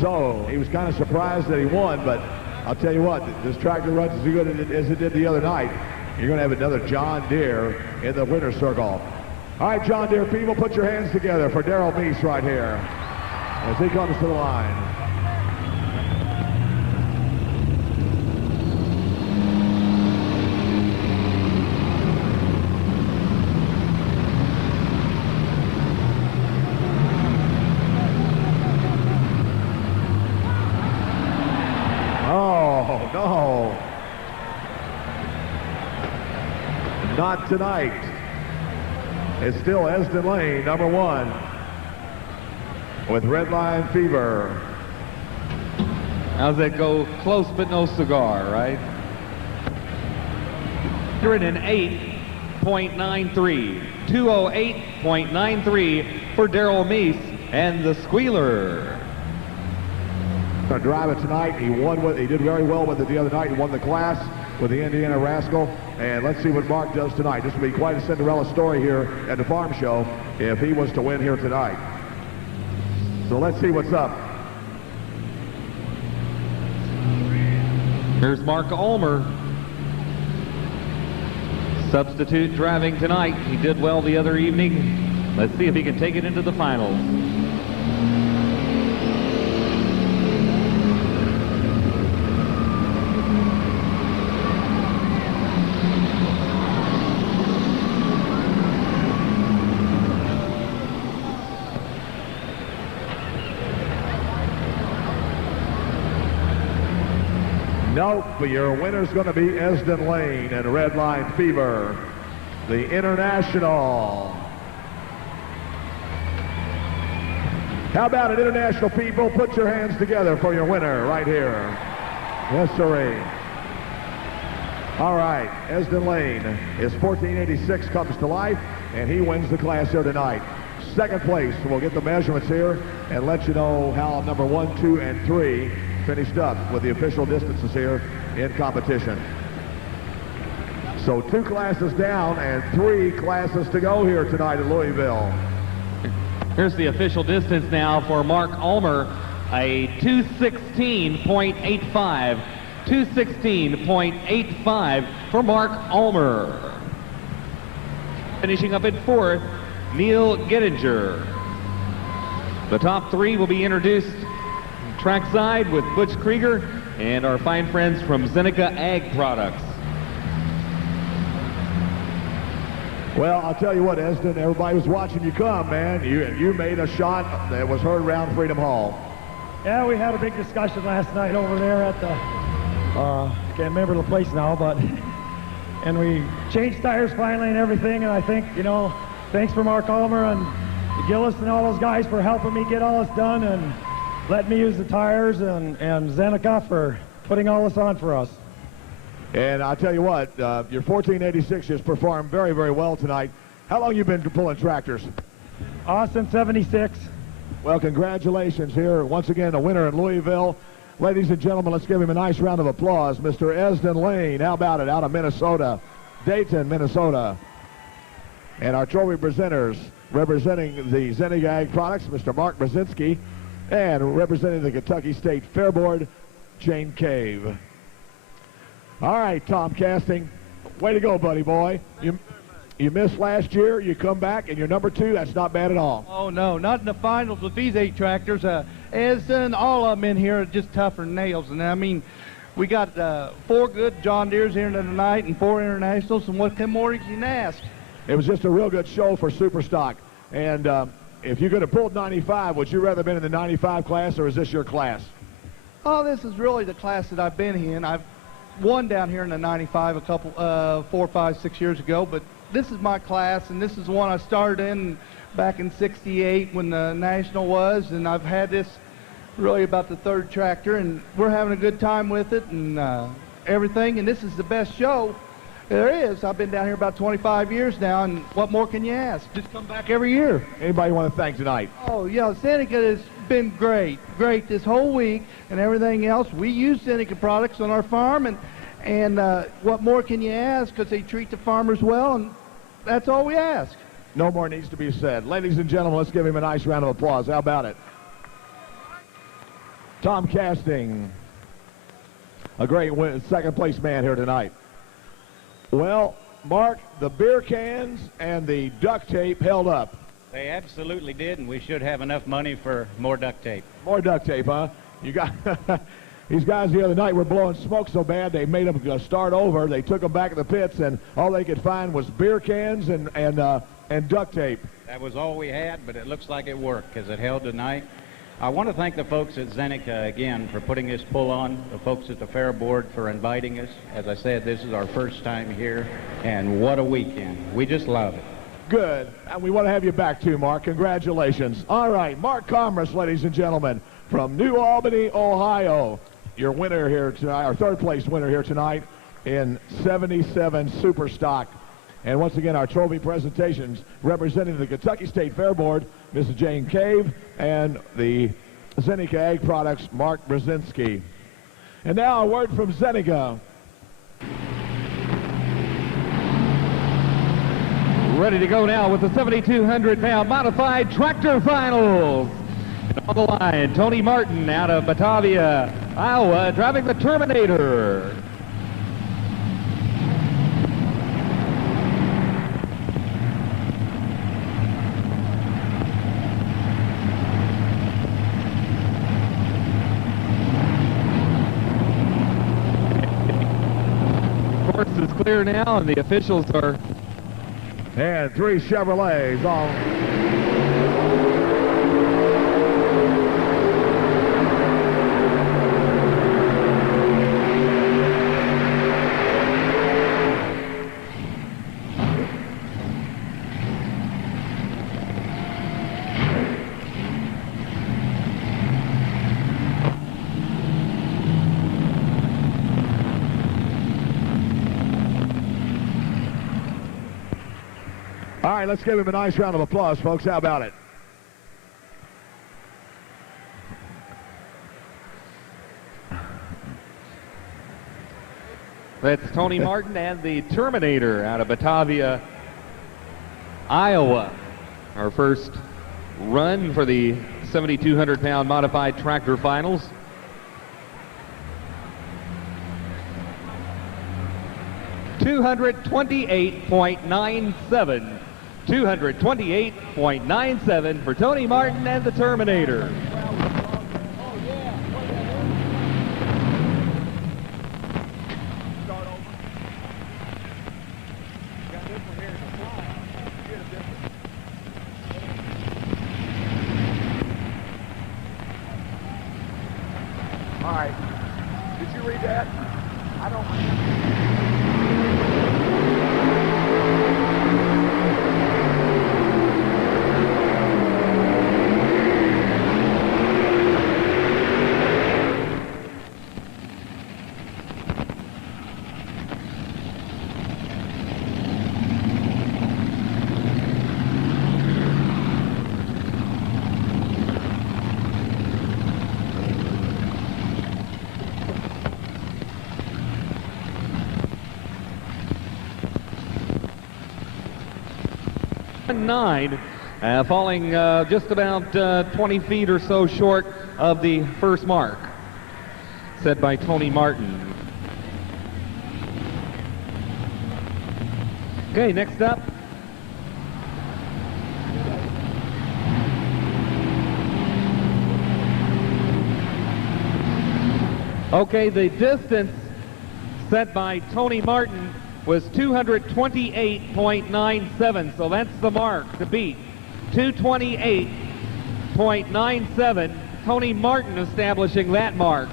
So he was kind of surprised that he won, but I'll tell you what, this tractor runs as good as it did the other night. You're going to have another John Deere in the winner's circle. All right, John Deere people, put your hands together for Darrell Meese right here as he comes to the line. Oh, no. Not tonight. It's still Esden Lane, #1, with Red Line Fever. How's that go? Close but no cigar, right? 208.93. 208.93 for Darrell Meese and the Squealer. Gonna drive it tonight. He did very well with it the other night. He won the class with the Indiana Rascal. And let's see what Mark does tonight. This will be quite a Cinderella story here at the farm show if he was to win here tonight. So let's see what's up. Here's Mark Ulmer. Substitute driving tonight. He did well the other evening. Let's see if he can take it into the finals. Nope, but your winner's going to be Esden Lane and Red Line Fever, the International. How about it, international people? Put your hands together for your winner right here. Yes, sirree. All right, Esden Lane, his 1486 comes to life, and he wins the class here tonight. Second place, we'll get the measurements here and let you know how #1, 2, and 3 finished up with the official distances here in competition. So 2 classes down and 3 classes to go here tonight in Louisville. Here's the official distance now for Mark Ulmer, a 216.85. 216.85 for Mark Ulmer. Finishing up in 4th, Neil Gettinger. The top 3 will be introduced trackside with Butch Krieger and our fine friends from Zeneca Ag Products. Well, I'll tell you what, Esden, everybody was watching you come, man. You made a shot that was heard around Freedom Hall. Yeah, we had a big discussion last night over there at the, can't remember the place now, but, and we changed tires finally and everything, and I think, you know, thanks for Mark Ulmer and Gillis and all those guys for helping me get all this done and letting me use the tires, and Zeneca for putting all this on for us. And I'll tell you what, your 1486 has performed very, very well tonight. How long you been pulling tractors? Since '76. Well, congratulations here. Once again, a winner in Louisville. Ladies and gentlemen, let's give him a nice round of applause. Mr. Esden Lane, how about it, out of Minnesota, Dayton, Minnesota. And our trophy presenters representing the Zeneca Ag Products, Mr. Mark Brzezinski And representing the Kentucky State Fair Board, Jane Cave. All right, Tom Casting, way to go, buddy boy. You missed last year, you come back, and you're number 2. That's not bad at all. Oh, no, not in the finals with these 8 tractors. And all of them in here are just tougher than nails. And I mean, we got 4 good John Deeres here tonight and 4 internationals, and what more can you ask? It was just a real good show for Superstock. And if you could have pulled 95, would you rather been in the 95 class, or is this your class? Oh, this is really the class that I've been in. I've won down here in the 95 a couple, 4, 5, 6 years ago, but this is my class, and this is the one I started in back in '68 when the National was, and I've had this really about the 3rd tractor, and we're having a good time with it and everything, and this is the best show there is. I've been down here about 25 years now, and what more can you ask? Just come back every year. Anybody want to thank tonight? Oh, yeah, Seneca has been great this whole week and everything else. We use Seneca products on our farm, and what more can you ask, because they treat the farmers well, and that's all we ask. No more needs to be said. Ladies and gentlemen, let's give him a nice round of applause. How about it? Tom Casting, a great second place man here tonight. Well, Mark, the beer cans and the duct tape held up. They absolutely did, and we should have enough money for more duct tape. More duct tape, huh? You got these guys the other night were blowing smoke so bad they made them start over. They took them back to the pits, and all they could find was beer cans and duct tape. That was all we had, but it looks like it worked because it held tonight. I want to thank the folks at Zeneca again for putting this pull on, the folks at the Fair Board for inviting us. As I said, this is our first time here, and what a weekend. We just love it. Good. And we want to have you back too, Mark. Congratulations. All right, Mark Commerce, ladies and gentlemen, from New Albany, Ohio. Your winner here tonight, our 3rd place winner here tonight in 77 Superstock. And once again, our trophy presentations representing the Kentucky State Fair Board, Mrs. Jane Cave, and the Zeneca Ag Products, Mark Brzezinski. And now a word from Zeneca. Ready to go now with the 7,200-pound modified tractor finals. And on the line, Tony Martin out of Batavia, Iowa, driving the Terminator. Course is clear now, and the officials are. And 3 Chevrolets on. All right, let's give him a nice round of applause, folks. How about it? That's Tony Martin and the Terminator out of Batavia, Iowa. Our first run for the 7,200-pound modified tractor finals. $228.97. 228.97 for Tony Martin and the Terminator. All right. Did you read that? I don't. falling just about 20 feet or so short of the first mark set by Tony Martin. Okay, next up, okay, the distance set by Tony Martin was 228.97, so that's the mark to beat. 228.97, Tony Martin establishing that mark.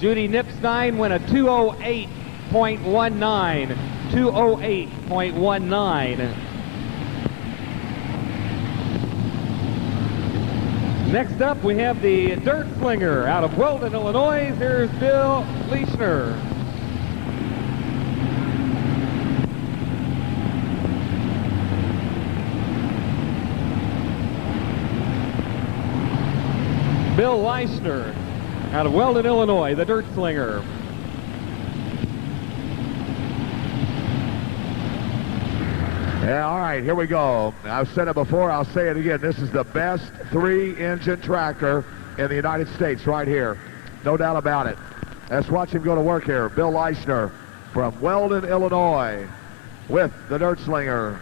Judy Nipstein went a 208.19, 208.19. Next up, we have the Dirt Slinger out of Weldon, Illinois. Here's Bill Leishner. Bill Leishner out of Weldon, Illinois, the Dirt Slinger. Yeah, all right, here we go. I've said it before, I'll say it again. This is the best 3-engine tractor in the United States right here. No doubt about it. Let's watch him go to work here. Bill Leishner from Weldon, Illinois with the Dirt Slinger.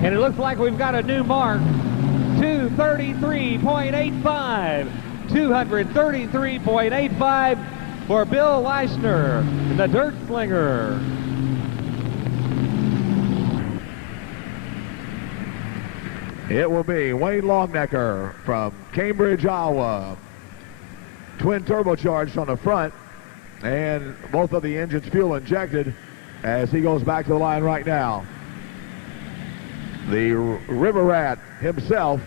And it looks like we've got a new mark, 233.85. 233.85 for Bill Leishner, the Dirt Slinger. It will be Wayne Longnecker from Cambridge, Iowa. Twin turbocharged on the front, and both of the engines fuel injected as he goes back to the line right now. The River Rat himself,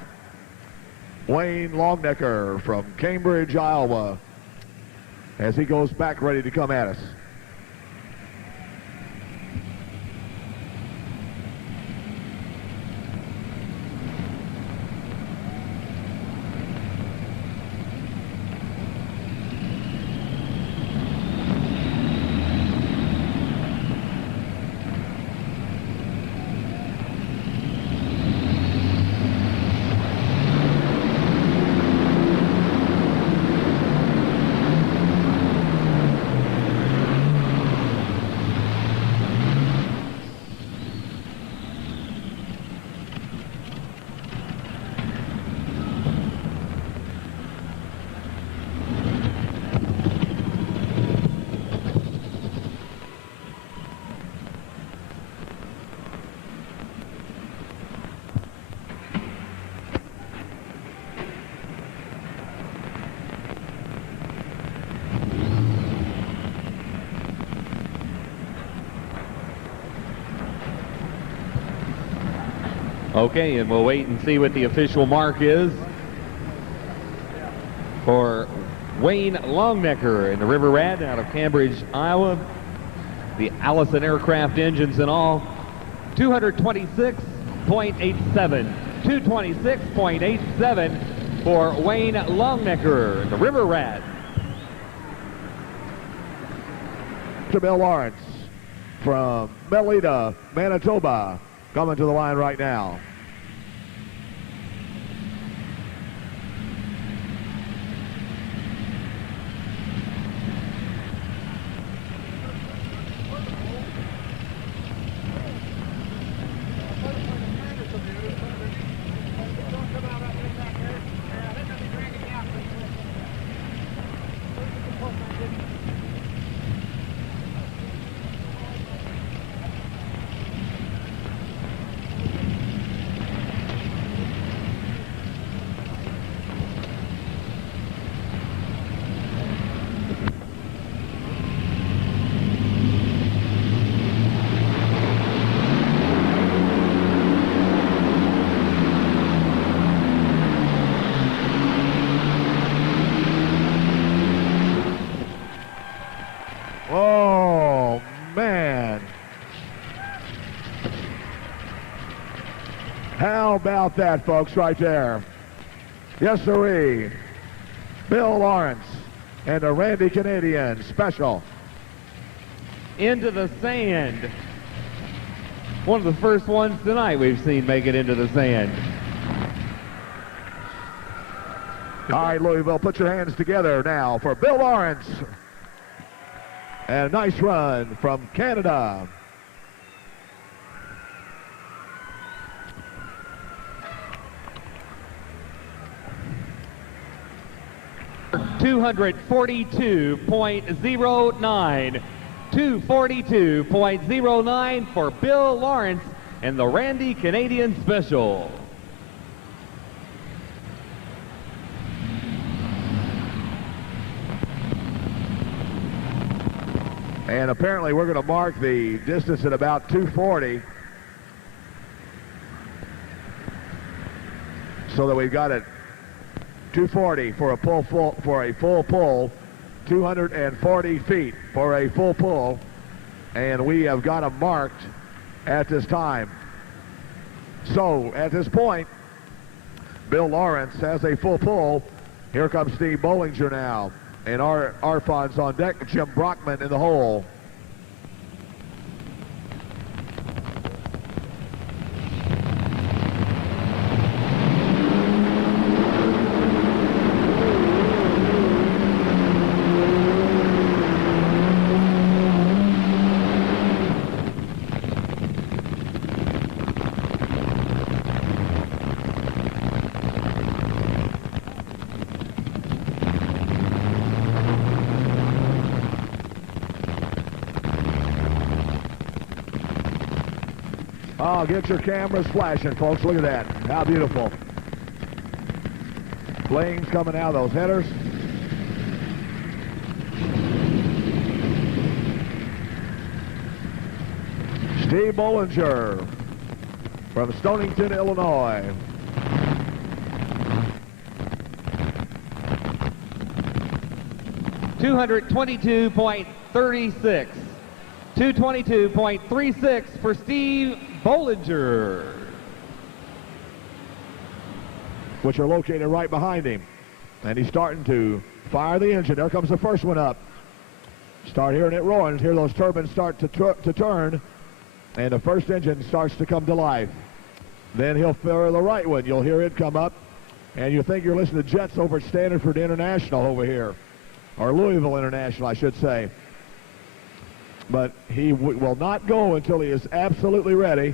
Wayne Longnecker from Cambridge, Iowa, as he goes back ready to come at us. Okay, and we'll wait and see what the official mark is for Wayne Longnecker in the River Rat out of Cambridge, Iowa. The Allison aircraft engines in all, 226.87. 226.87 for Wayne Longnecker, the River Rat. Bill Lawrence from Melita, Manitoba, coming to the line right now. How about that, folks, right there? Yes, sirree. Bill Lawrence and the Randy Canadian special. Into the sand. One of the first ones tonight we've seen make it into the sand. All right, Louisville, put your hands together now for Bill Lawrence. And a nice run from Canada. .242.09. 242.09 for Bill Lawrence and the Randy Canadian special. And apparently we're going to mark the distance at about 240. So that we've got it 240 for a full pull, 240 feet for a full pull, and we have got them marked at this time. So at this point, Bill Lawrence has a full pull. Here comes Steve Bollinger now, and Arfon's on deck. Jim Brockman in the hole. Oh, get your cameras flashing, folks. Look at that. How beautiful. Flames coming out of those headers. Steve Bollinger from Stonington, Illinois. .222.36. 222.36 for Steve Bollinger. Which are located right behind him. And he's starting to fire the engine. There comes the first one up. Start hearing it roaring. Hear those turbines start to turn. And the first engine starts to come to life. Then he'll fire the right one. You'll hear it come up. And you think you're listening to Jets over at Stanford International over here. Or Louisville International, I should say. But he will not go until he is absolutely ready,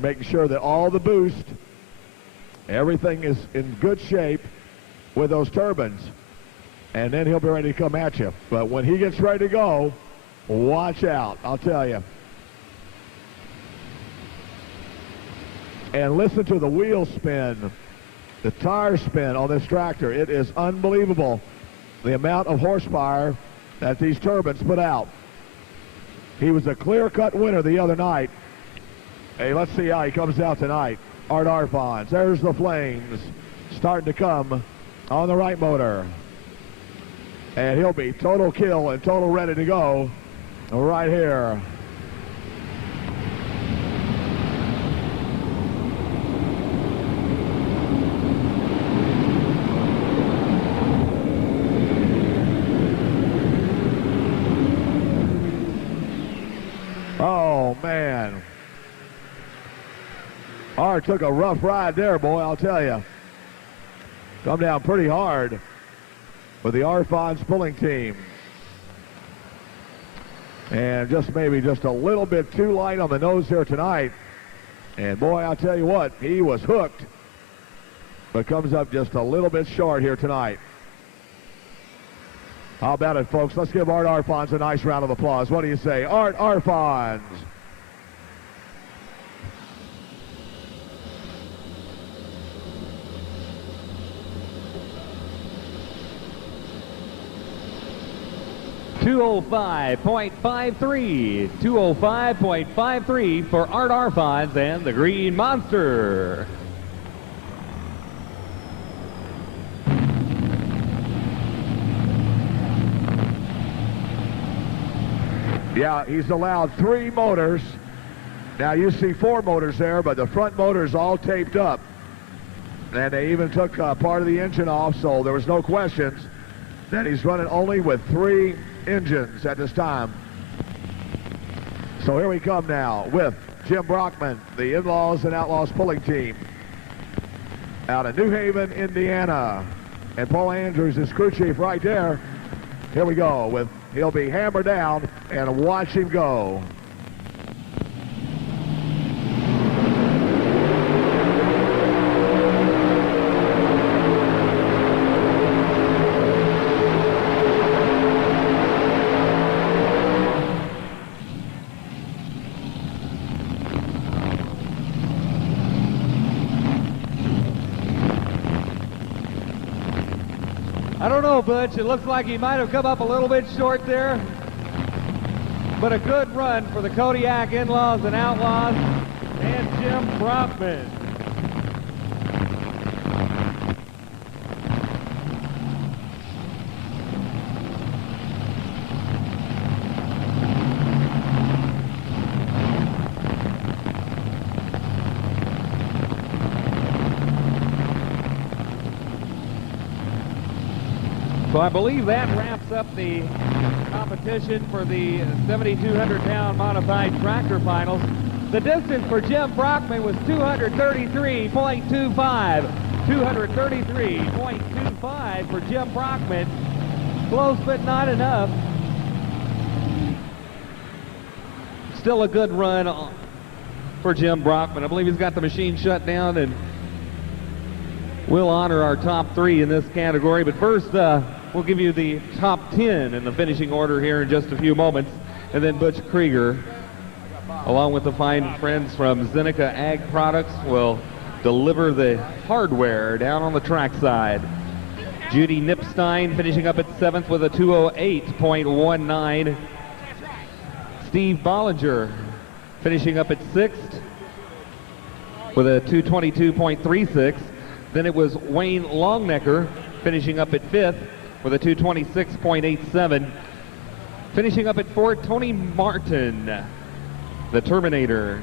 making sure that all the boost, everything is in good shape with those turbines. And then he'll be ready to come at you. But when he gets ready to go, watch out, I'll tell you. And listen to the wheel spin, the tire spin on this tractor. It is unbelievable, the amount of horsepower that these turbines put out. He was a clear-cut winner the other night. Hey, let's see how he comes out tonight. Art Arfons. There's the flames starting to come on the right motor. And he'll be total kill and total ready to go right here. Oh, man. Art took a rough ride there, boy, I'll tell you. Come down pretty hard with the Arfons pulling team. And maybe just a little bit too light on the nose here tonight. And boy, I'll tell you what, he was hooked, but comes up just a little bit short here tonight. How about it, folks? Let's give Art Arfons a nice round of applause. What do you say? Art Arfons. .205.53. 205.53 for Art Arfons and the Green Monster. Yeah, he's allowed 3 motors Now you see 4 motors there, but the front motor is all taped up. And they even took part of the engine off, so there was no questions that he's running only with 3 engines at this time. So here we come now with Jim Brockman, the In-Laws and Outlaws pulling team out of New Haven, Indiana. And Paul Andrews is crew chief right there. Here we go with, he'll be hammered down and watch him go. I don't know, Butch. It looks like he might have come up a little bit short there. But a good run for the Kodiak In-Laws and Outlaws and Jim Brockman. So I believe that wraps up the competition for the 7,200-pound modified tractor finals. The distance for Jim Brockman was 233.25. 233.25 for Jim Brockman. Close, but not enough. Still a good run for Jim Brockman. I believe he's got the machine shut down, and we'll honor our top 3 in this category. But first, we'll give you the top 10 in the finishing order here in just a few moments. And then Butch Krieger, along with the fine friends from Zeneca Ag Products, will deliver the hardware down on the track side. Judy Nipstein finishing up at 7th with a 208.19. Steve Bollinger finishing up at 6th with a 222.36. Then it was Wayne Longnecker finishing up at 5th with a 226.87. Finishing up at 4th, Tony Martin, the Terminator,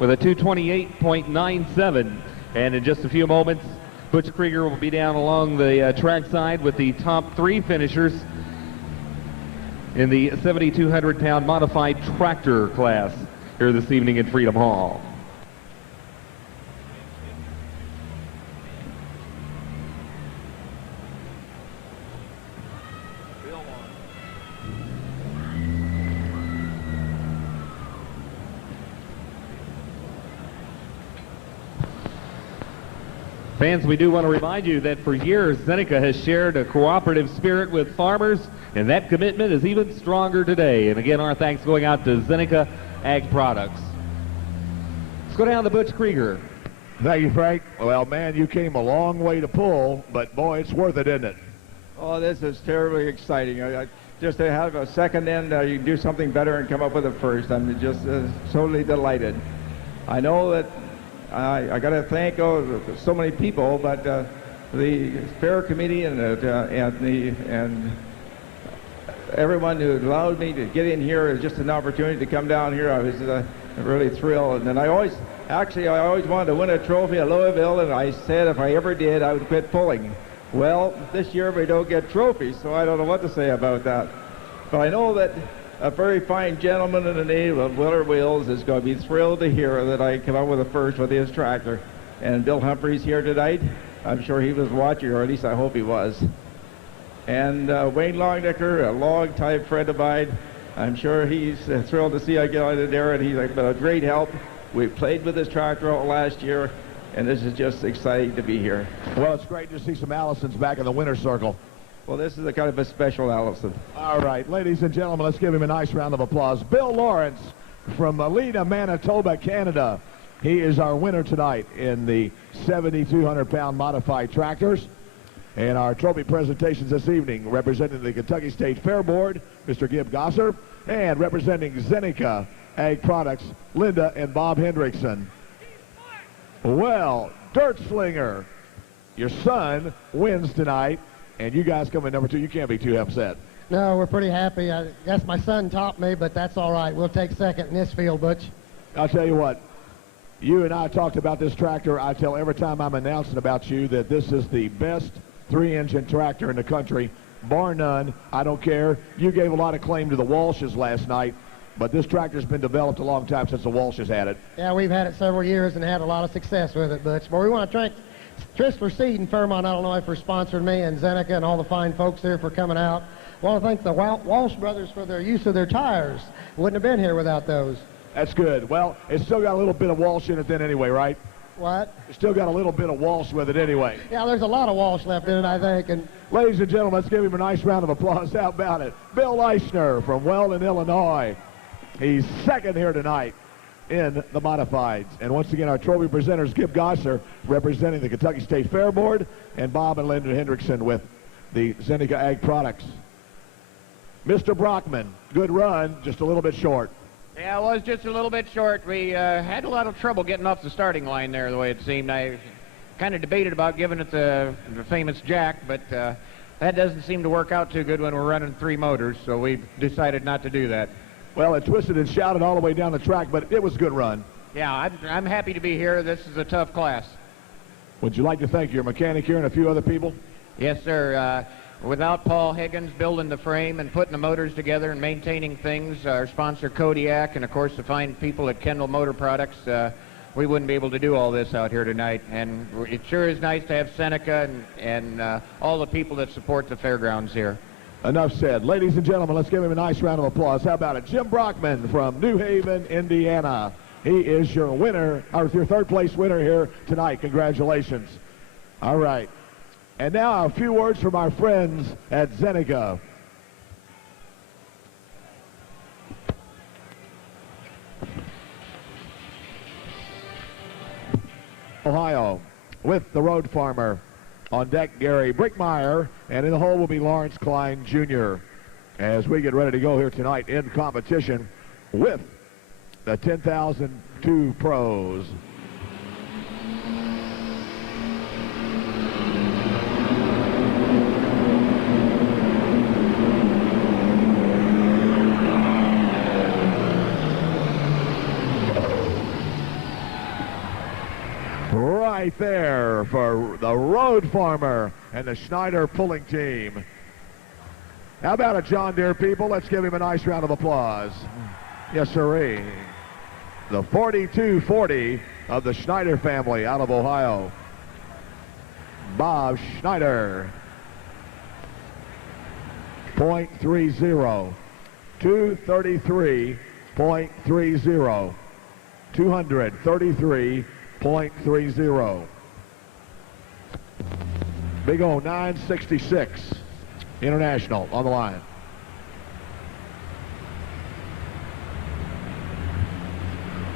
with a 228.97. And in just a few moments, Butch Krieger will be down along the track side with the top 3 finishers in the 7,200-pound modified tractor class here this evening in Freedom Hall. Fans, we do want to remind you that for years, Zeneca has shared a cooperative spirit with farmers, and that commitment is even stronger today. And again, our thanks going out to Zeneca Ag Products. Let's go down to Butch Krieger. Thank you, Frank. Well, man, you came a long way to pull, but boy, it's worth it, isn't it? Oh, this is terribly exciting. Just to have a second end, you can do something better and come up with a first. I'm just totally delighted. I know that I got to thank so many people, but the fair committee and everyone who allowed me to get in here is just an opportunity to come down here. I was really thrilled, and I always wanted to win a trophy at Louisville, and I said if I ever did, I would quit pulling. Well, this year we don't get trophies, so I don't know what to say about that. But I know that a very fine gentleman in the name of Willer Wheels is going to be thrilled to hear that I come up with a first with his tractor. And Bill Humphrey's here tonight. I'm sure he was watching, or at least I hope he was. And Wayne Longnecker, a long-time friend of mine, I'm sure he's thrilled to see I get out of there, and he's been a great help. We played with his tractor all last year, and this is just exciting to be here. Well, it's great to see some Allisons back in the winner's circle. Well, this is a kind of a special Allison. All right, ladies and gentlemen, let's give him a nice round of applause. Bill Lawrence from Melita, Manitoba, Canada. He is our winner tonight in the 7,200-pound modified tractors. And our trophy presentations this evening, representing the Kentucky State Fair Board, Mr. Gib Gosser, and representing Zeneca Ag Products, Linda and Bob Hendrickson. Well, Dirt Slinger, your son wins tonight. And you guys come in number 2. You can't be too upset. No, we're pretty happy. I guess my son topped me, but that's all right. We'll take second in this field, Butch. I'll tell you what. You and I talked about this tractor. I tell every time I'm announcing about you that this is the best 3-engine tractor in the country, bar none. I don't care. You gave a lot of claim to the Walshes last night, but this tractor's been developed a long time since the Walshes had it. Yeah, we've had it several years and had a lot of success with it, Butch. But we want to thank Tristler Seed in Fairmont, Illinois for sponsoring me, and Zeneca and all the fine folks there for coming out. I want to thank the Walsh brothers for their use of their tires. Wouldn't have been here without those. That's good. Well, it's still got a little bit of Walsh in it then anyway, right? What? It's still got a little bit of Walsh with it anyway. Yeah, there's a lot of Walsh left in it, I think. And ladies and gentlemen, let's give him a nice round of applause. How about it? Bill Eichner from Weldon, Illinois. He's second here tonight in the modifieds. And once again, our trophy presenters, Gib Gosser, representing the Kentucky State Fair Board, and Bob and Linda Hendrickson with the Zeneca Ag Products. Mr. Brockman, good run, just a little bit short. Yeah, it was just a little bit short. We had a lot of trouble getting off the starting line there, the way it seemed. I kind of debated about giving it the famous jack, but that doesn't seem to work out too good when we're running 3 motors, so we decided not to do that. Well, it twisted and shouted all the way down the track, but it was a good run. Yeah, I'm happy to be here. This is a tough class. Would you like to thank your mechanic here and a few other people? Yes, sir. Without Paul Higgins building the frame and putting the motors together and maintaining things, our sponsor Kodiak, and of course the fine people at Kendall Motor Products, we wouldn't be able to do all this out here tonight. And it sure is nice to have Seneca and all the people that support the fairgrounds here. Enough said. Ladies and gentlemen, let's give him a nice round of applause. How about it? Jim Brockman from New Haven, Indiana. He is your winner, or your third place winner here tonight. Congratulations. All right. And now a few words from our friends at Zeneca. Ohio, with the road farmer. On deck, Gary Brickmeyer, and in the hole will be Lawrence Klein Jr. as we get ready to go here tonight in competition with the 10,002 pros. Right there for the road farmer and the Schneider pulling team. How about it, John Deere people? Let's give him a nice round of applause. Yes, sirree. The 4240 of the Schneider family out of Ohio. Bob Schneider. .30. 233.30. 233.30. Big O 966 International on the line.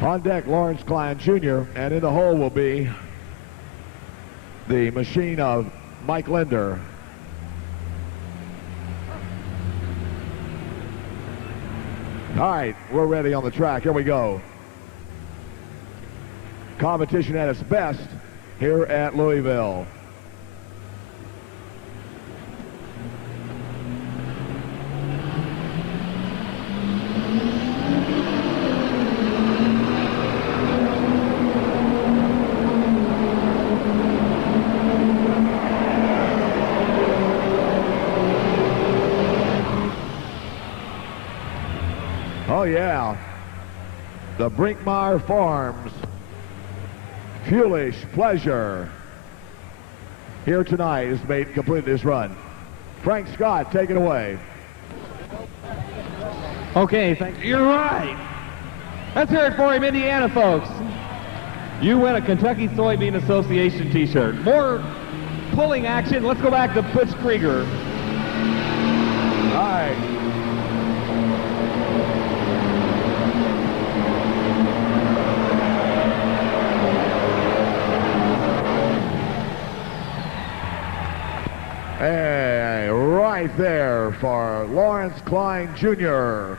On deck, Lawrence Klein Jr., and in the hole will be the machine of Mike Linder. All right, we're ready on the track. Here we go. Competition at its best here at Louisville. Oh yeah, the Brinkmeyer Farms Fuelish Pleasure here tonight has completed his run. Frank Scott, take it away. Okay, thank you. You're right. Let's hear it for him, Indiana folks. You win a Kentucky Soybean Association t-shirt. More pulling action. Let's go back to Butch Krieger. All right. Hey, right there for Lawrence Klein Jr.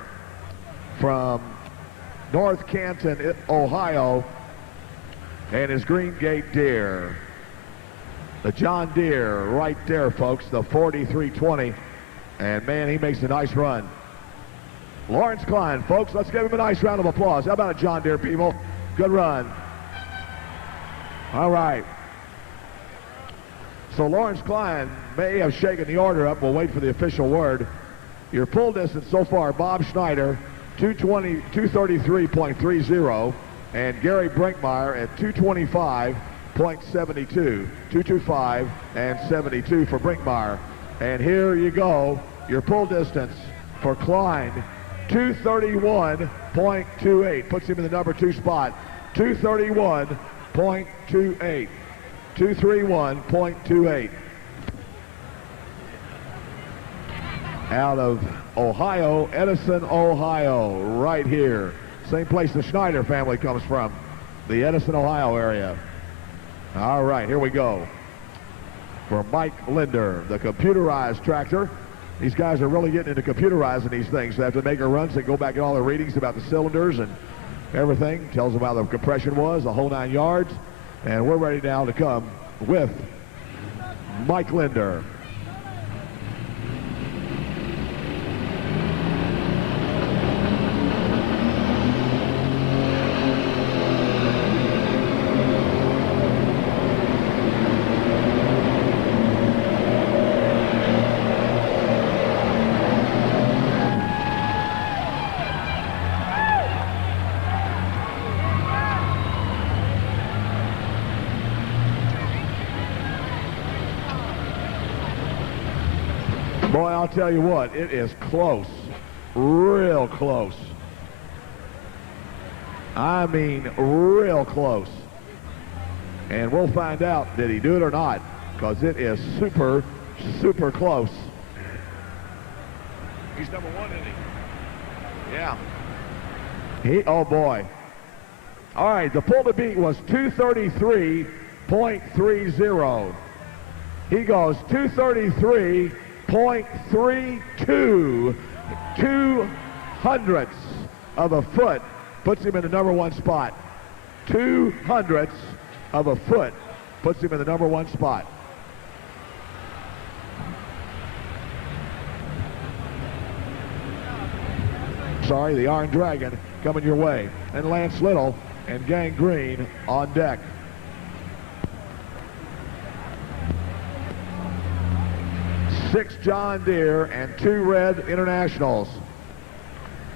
from North Canton, Ohio, and his Green Gate Deere. The John Deere right there, folks, the 4320. And, man, he makes a nice run. Lawrence Klein, folks. Let's give him a nice round of applause. How about it, John Deere people? Good run. All right. So Lawrence Klein may have shaken the order up. We'll wait for the official word. Your pull distance so far, Bob Schneider, 233.30, and Gary Brinkmeyer at 225.72. 225 and 72 for Brinkmeyer. And here you go, your pull distance for Klein, 231.28, puts him in the number 2 spot. 231.28. 231.28. Out of Ohio, Edison, Ohio, right here. Same place the Schneider family comes from, the Edison, Ohio area. All right, here we go. For Mike Linder, the computerized tractor. These guys are really getting into computerizing these things. They have to make their runs. They go back at all the readings about the cylinders and everything. Tells them how the compression was, the whole 9 yards. And we're ready now to come with Mike Linder. Boy, I'll tell you what, it is close, real close. I mean, real close. And we'll find out, did he do it or not, because it is super, super close. He's number 1, isn't he? Yeah. Oh boy. All right, the pull to beat was 233.30. He goes 233.32, 2/100ths of a foot, puts him in the number 1 spot. 2/100ths of a foot puts him in the number 1 spot. Sorry, the Iron Dragon coming your way. And Lance Little and Gang Green on deck. Six John Deere and 2 Red Internationals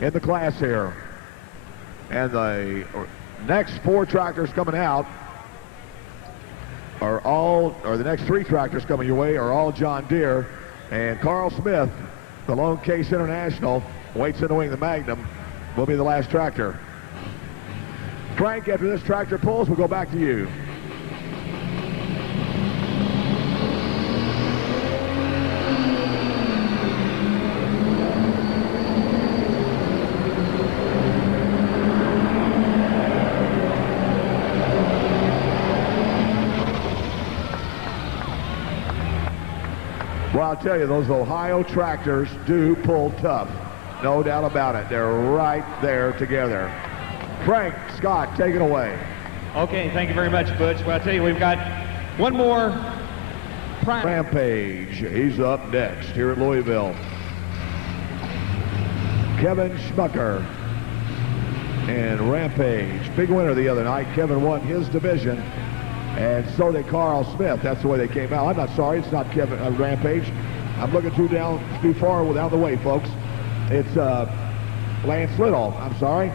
in the class here. And the next 4 tractors coming out are all, or the next 3 tractors coming your way are all John Deere. And Carl Smith, the Lone Case International, waits in the wing. The Magnum will be the last tractor. Frank, after this tractor pulls, we'll go back to you. Well, I'll tell you, those Ohio tractors do pull tough. No doubt about it. They're right there together. Frank, Scott, take it away. Okay, thank you very much, Butch. Well, I'll tell you, we've got one more. Rampage, he's up next here at Louisville. Kevin Schmucker and Rampage. Big winner the other night. Kevin won his division, and so did Carl Smith. That's the way they came out. I'm not sorry, it's not Kevin Rampage. I'm looking too far down the way, folks. It's Lance Little, I'm sorry,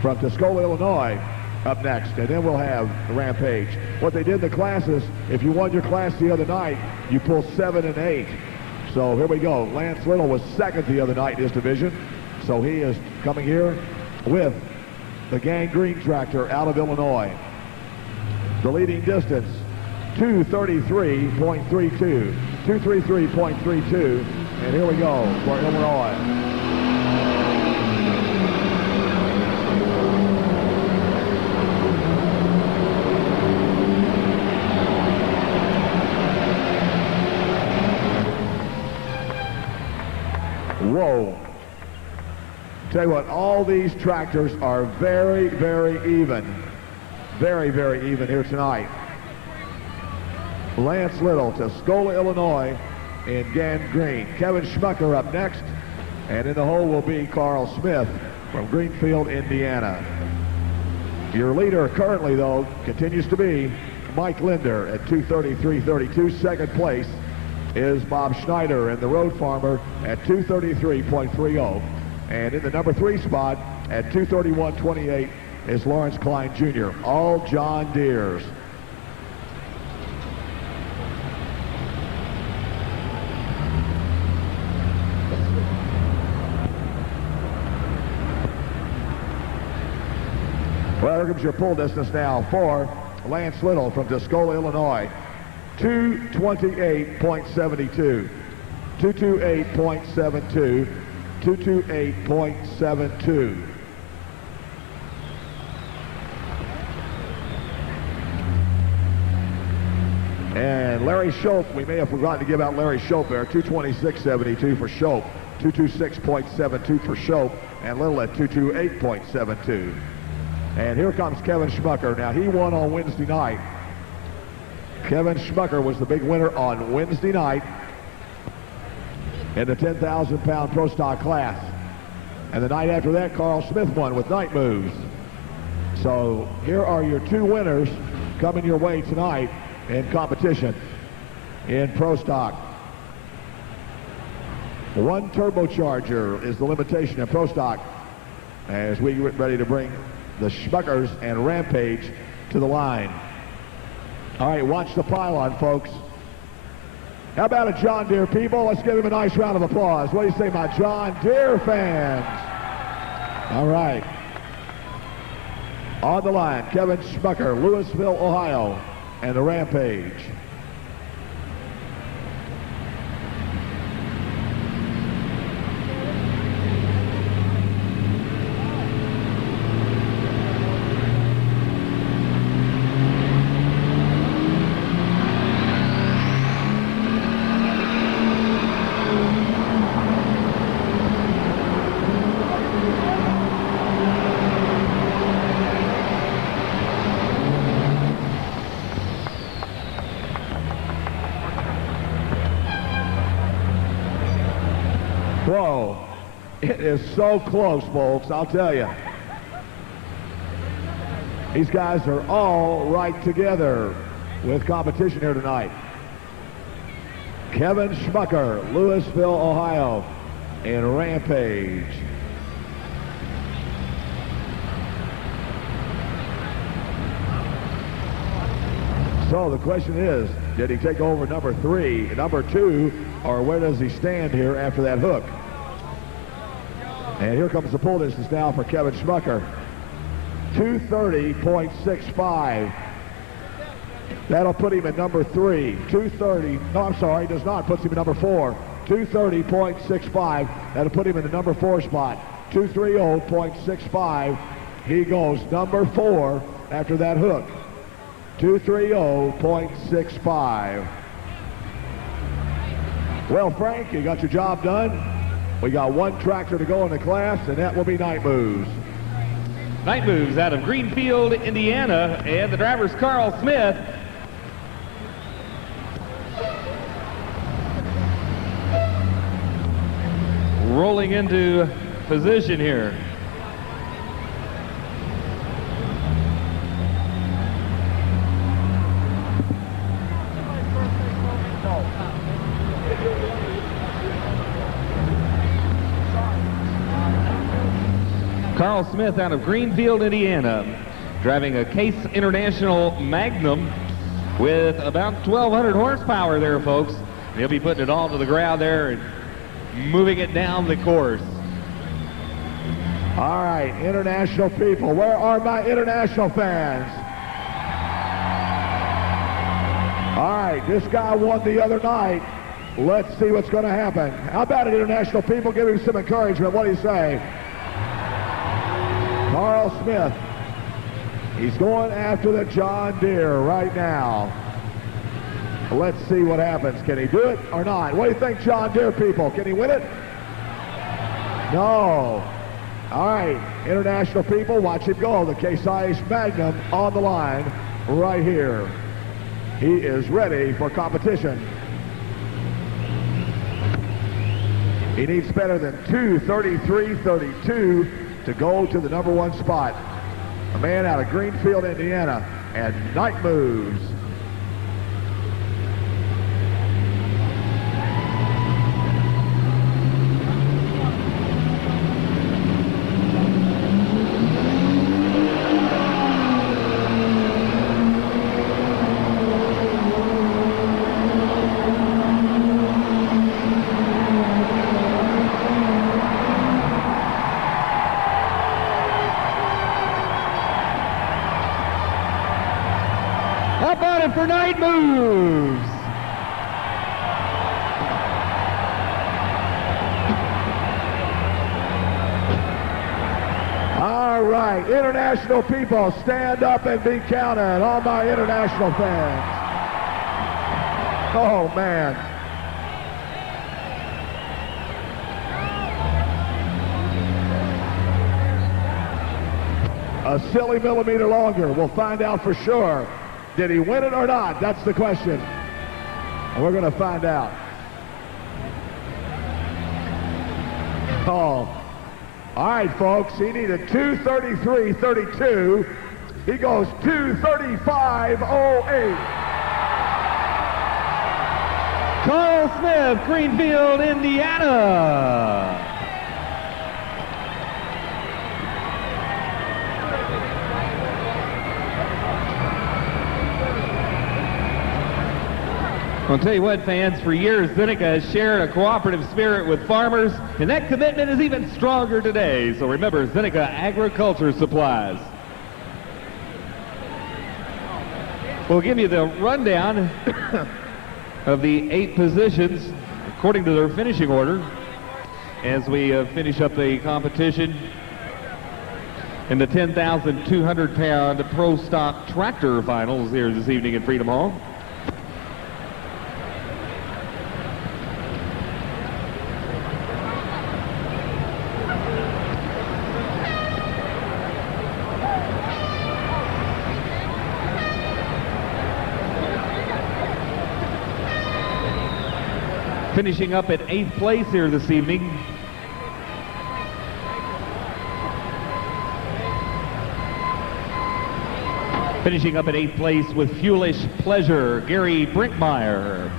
from Tuscola, Illinois, up next. And then we'll have Rampage. What they did in the classes, if you won your class the other night, you pull 7 and 8. So here we go. Lance Little was second the other night in his division. So he is coming here with the Gang Green tractor out of Illinois. The leading distance, 233.32. 233.32. And here we go for Illinois. Whoa. Tell you what, all these tractors are very, very even. Very, very even here tonight. Lance Little, Tuscola, Illinois, in Gang Green. Kevin Schmucker up next. And in the hole will be Carl Smith from Greenfield, Indiana. Your leader currently, though, continues to be Mike Linder at 2:33.32. Second place is Bob Schneider and the Road Farmer at 2:33.30. And in the number 3 spot at 2:31.28 is Lawrence Klein Jr. All John Deeres. Well, here comes your pull distance now for Lance Little from Tuscola, Illinois. 2:28.72. 2:28.72. 2:28.72. And Larry Shope, we may have forgotten to give out Larry Shope there. 2:26.72 for Shope. 2:26.72 for Shope. And Little at 2:28.72. And here comes Kevin Schmucker. Now, he won on Wednesday night. Kevin Schmucker was the big winner on Wednesday night in the 10,000-pound pro stock class. And the night after that, Carl Smith won with night moves. So here are your 2 winners coming your way tonight in competition in pro stock. 1 turbocharger is the limitation in pro stock as we get ready to bring the Schmuckers and Rampage to the line. All right, watch the pylon, folks. How about it, John Deere people? Let's give him a nice round of applause. What do you say, my John Deere fans? All right. On the line, Kevin Schmucker, Louisville, Ohio, and the Rampage. Whoa, it is so close, folks, I'll tell you. These guys are all right together with competition here tonight. Kevin Schmucker, Louisville, Ohio, and Rampage. So the question is, did he take over number 3, number 2, or where does he stand here after that hook? And here comes the pull distance now for Kevin Schmucker. 2:30.65. That'll put him at number 3. 2:30, no, I'm sorry, does not. Puts him at number 4. 2:30.65. That'll put him in the number 4 spot. 2:30.65. He goes number 4 after that hook. 2:30.65. Well, Frank, you got your job done. We got 1 tractor to go in the class, and that will be Night Moves. Night Moves out of Greenfield, Indiana, and the driver's Carl Smith. Rolling into position here. Carl Smith out of Greenfield, Indiana, driving a Case International Magnum with about 1,200 horsepower there, folks. He'll be putting it all to the ground there and moving it down the course. All right, international people, where are my international fans? All right, this guy won the other night. Let's see what's going to happen. How about it, international people? Give him some encouragement. What do you say? Carl Smith, he's going after the John Deere right now. Let's see what happens. Can he do it or not? What do you think, John Deere people? Can he win it? No. All right, international people, watch him go. The Case IH Magnum on the line right here. He is ready for competition. He needs better than 2:33.32 to go to the #1 spot. A man out of Greenfield, Indiana, and Night Moves. How about it for Night Moves? All right, international people, stand up and be counted. All my international fans. Oh, man. A silly millimeter longer. We'll find out for sure. Did he win it or not? That's the question. And we're going to find out. Oh. All right, folks. He needed 2:33.32. He goes 2:35.08. Carl Smith, Greenfield, Indiana. I'll tell you what, fans, for years, Zenica has shared a cooperative spirit with farmers, and that commitment is even stronger today. So remember, Zenica Agriculture Supplies. We'll give you the rundown of the 8 positions according to their finishing order as we finish up the competition in the 10,200-pound Pro Stock Tractor Finals here this evening at Freedom Hall. Finishing up at 8th place here this evening. Finishing up at 8th place with Fuelish Pleasure, Gary Brinkmeyer.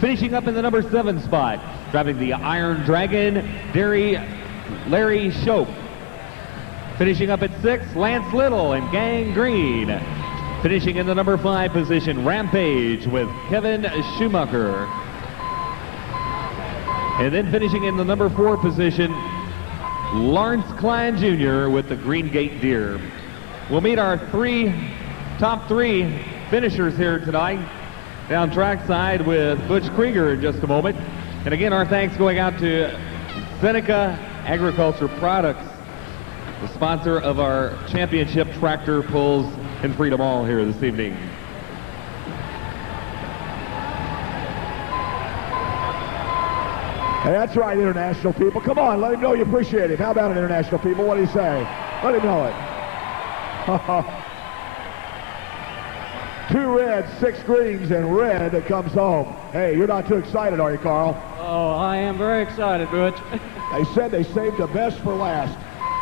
Finishing up in the number 7 spot, driving the Iron Dragon, Larry Shope. Finishing up at 6, Lance Little and Gang Green. Finishing in the number 5 position, Rampage with Kevin Schumacher. And then finishing in the number 4 position, Lawrence Klein Jr. with the Green Gate Deer. We'll meet our top three finishers here tonight down trackside with Butch Krieger in just a moment. And again, our thanks going out to Zenica Agriculture Products, the sponsor of our championship tractor pulls in Freedom Hall here this evening. Hey, that's right, international people. Come on, let him know you appreciate him. How about it, international people? What do you say? Let him know it. 2 reds, 6 greens, and red that comes home. Hey, you're not too excited, are you, Carl? Oh, I am very excited, Butch. They said they saved the best for last.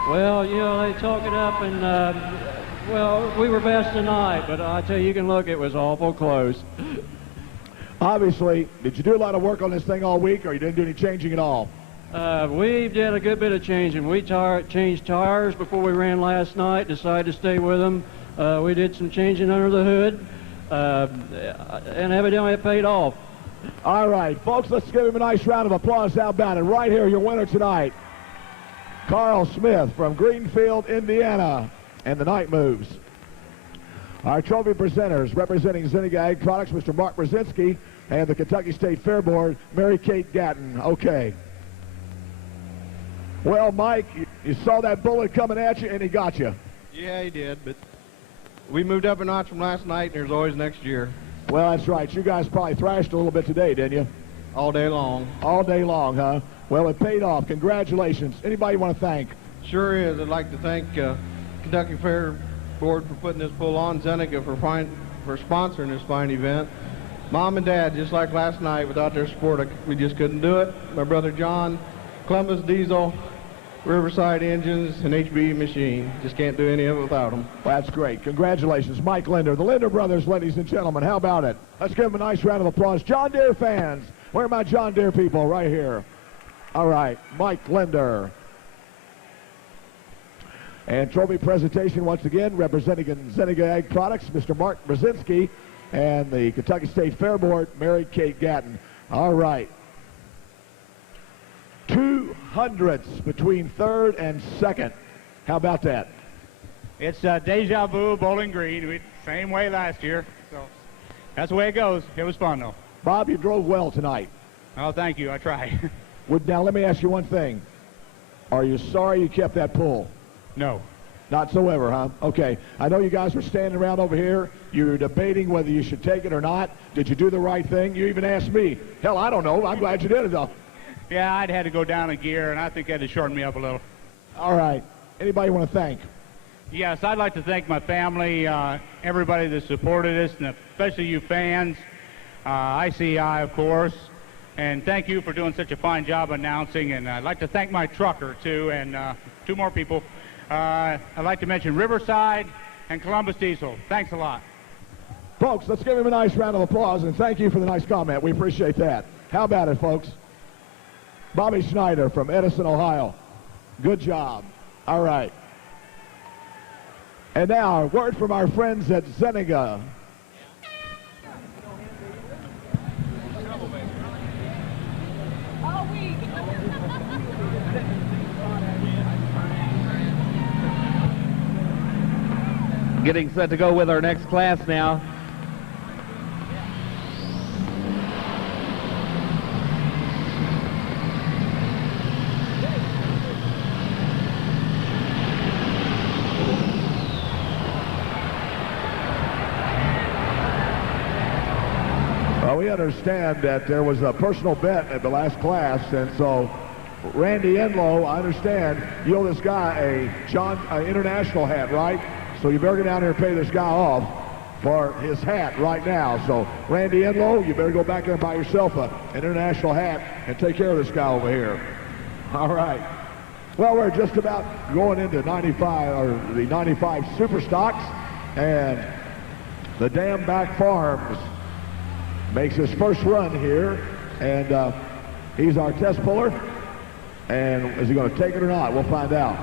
Well, you know, they talk it up, and, well, we were best tonight, but I tell you, you can look, it was awful close. Obviously, did you do a lot of work on this thing all week, or you didn't do any changing at all? We did a good bit of changing. We changed tires before we ran last night, decided to stay with them. We did some changing under the hood, and evidently it paid off. All right, folks, let's give him a nice round of applause. How about it? Right here, your winner tonight, Carl Smith from Greenfield, Indiana, and the Night Moves. Our trophy presenters, representing Zenica Ag Products, Mr. Mark Brzezinski, and the Kentucky State Fair Board, Mary Kate Gatton. Okay. Well, Mike, you saw that bullet coming at you, and he got you. Yeah, he did, but we moved up a notch from last night, and there's always next year. Well, that's right. You guys probably thrashed a little bit today, didn't you? All day long. All day long, huh? Well, it paid off. Congratulations. Anybody you want to thank? Sure is. I'd like to thank Kentucky Fair Board for putting this pull on, Zenica for sponsoring this fine event. Mom and Dad, just like last night, without their support, we just couldn't do it. My brother John, Columbus Diesel, Riverside Engines, and HB Machine. Just can't do any of it without them. Well, that's great. Congratulations, Mike Linder. The Linder brothers, ladies and gentlemen. How about it? Let's give them a nice round of applause. John Deere fans. Where are my John Deere people? Right here. All right, Mike Linder. And trophy presentation once again, representing Zeniga Ag Products, Mr. Mark Brzezinski, and the Kentucky State Fair Board, Mary Kate Gatton. All right. 200ths between third and second. How about that? It's deja vu, Bowling Green. Same way last year. So that's the way it goes. It was fun, though. Bob, you drove well tonight. Oh, thank you. I tried. Now, let me ask you one thing. Are you sorry you kept that pull? No. Not so ever, huh? Okay. I know you guys were standing around over here. You were debating whether you should take it or not. Did you do the right thing? You even asked me. Hell, I don't know. I'm glad you did it, though. Yeah, I'd had to go down a gear, and I think that had shortened me up a little. All right. Anybody want to thank? Yes, I'd like to thank my family, everybody that supported us, and especially you fans, ICI, of course. And thank you for doing such a fine job announcing. And I'd like to thank my trucker, too, and two more people. I'd like to mention Riverside and Columbus Diesel. Thanks a lot. Folks, let's give him a nice round of applause, and thank you for the nice comment. We appreciate that. How about it, folks? Bobby Schneider from Edison, Ohio. Good job. All right. And now, a word from our friends at Zeniga. Getting set to go with our next class now. Well, we understand that there was a personal bet at the last class, and so Randy Enlow, I understand, you owe this guy a International hat, right? So you better go down there and pay this guy off for his hat right now. So Randy Enlow, you better go back there and buy yourself an International hat and take care of this guy over here. All right. Well, we're just about going into 95, or the 95 Super Stocks, and the Dam Back Farms makes his first run here, and he's our test puller. And is he going to take it or not? We'll find out.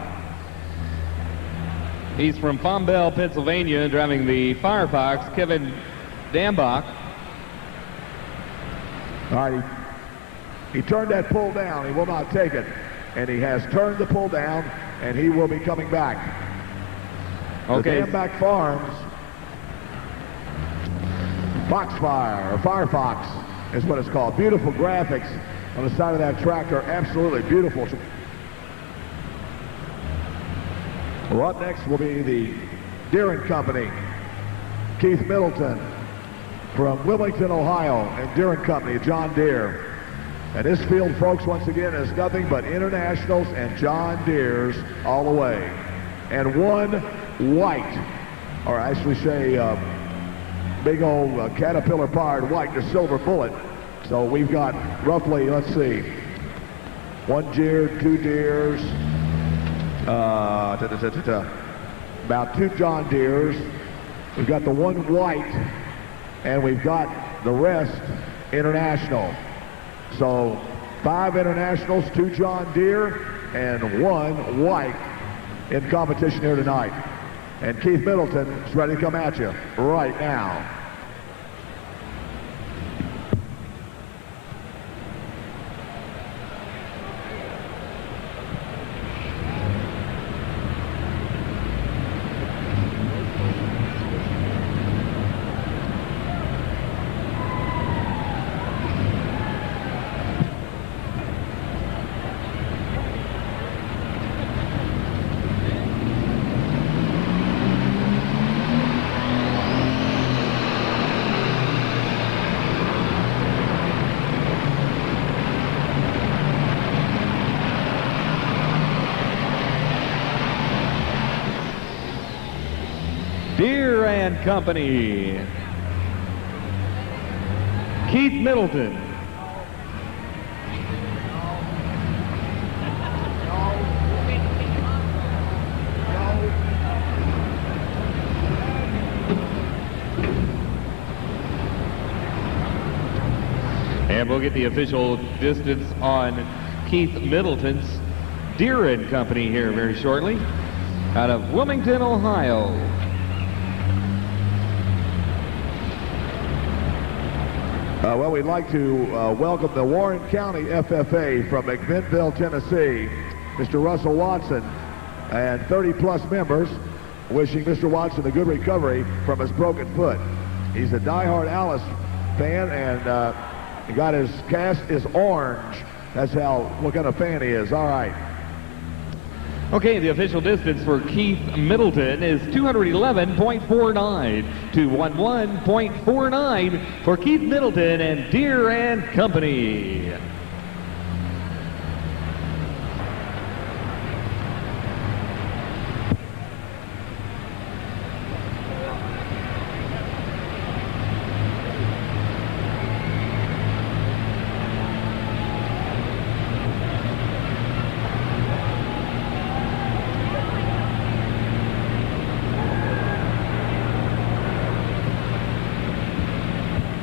He's from Palm Bell, Pennsylvania, driving the Firefox, Kevin Dambach. All right, he turned that pull down. He will not take it. And he has turned the pull down, and he will be coming back. Okay. The Dambach Farms Foxfire, or Firefox is what it's called. Beautiful graphics on the side of that tractor. Absolutely beautiful. Well, up next will be the Deere & Company. Keith Middleton from Wilmington, Ohio, and Deere & Company, John Deere. And this field, folks, once again, is nothing but Internationals and John Deere's all the way. And one white, or I actually say big old Caterpillar-powered white, the Silver Bullet. So we've got roughly, let's see, one Deere, two Deeres, about two John Deeres. We've got the one white, and we've got the rest International. So 5 Internationals, 2 John Deere, and 1 white in competition here tonight. And Keith Middleton is ready to come at you right now. Deere & Company. Keith Middleton. And we'll get the official distance on Keith Middleton's Deere and Company here very shortly, out of Wilmington, Ohio. Well, we'd like to welcome the Warren County FFA from McMinnville, Tennessee, Mr. Russell Watson, and 30-plus members, wishing Mr. Watson a good recovery from his broken foot. He's a diehard Alice fan, and he got his cast is orange. That's what kind of fan he is. All right. Okay, the official distance for Keith Middleton is 211.49. 211.49 for Keith Middleton and Deere and Company.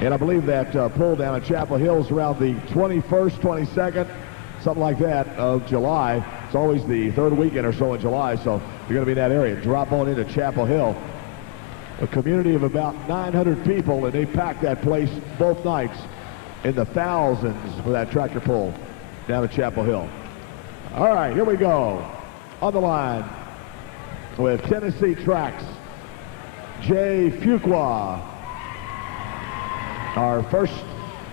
And I believe that pull down at Chapel Hill is around the 21st, 22nd, something like that, of July. It's always the third weekend or so in July, so you're going to be in that area. Drop on into Chapel Hill. A community of about 900 people, and they packed that place both nights in the thousands for that tractor pull down at Chapel Hill. All right, here we go. On the line with Tennessee Tracks, Jay Fuqua, our first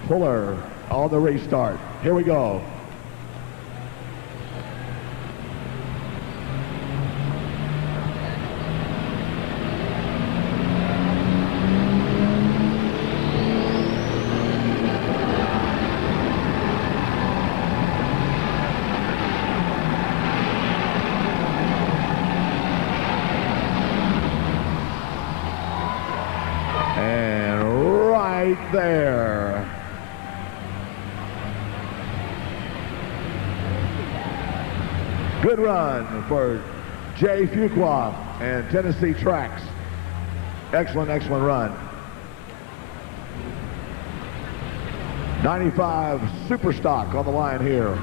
puller on the restart. Here we go. There. Good run for Jay Fuqua and Tennessee Tracks. Excellent, excellent run. 95 super stock on the line here.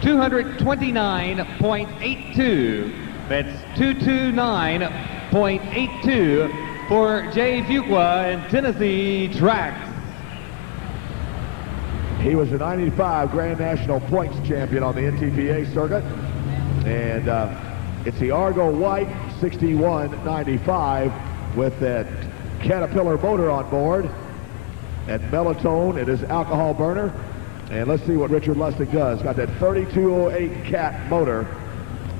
229.82. That's 229.82 for Jay Fuqua and Tennessee Tracks. He was a 95 Grand National Points champion on the NTPA circuit. And it's the Argo White 6195 with that Caterpillar motor on board. And Melatonin, it is alcohol burner. And let's see what Richard Lustig does. Got that 3208 Cat motor,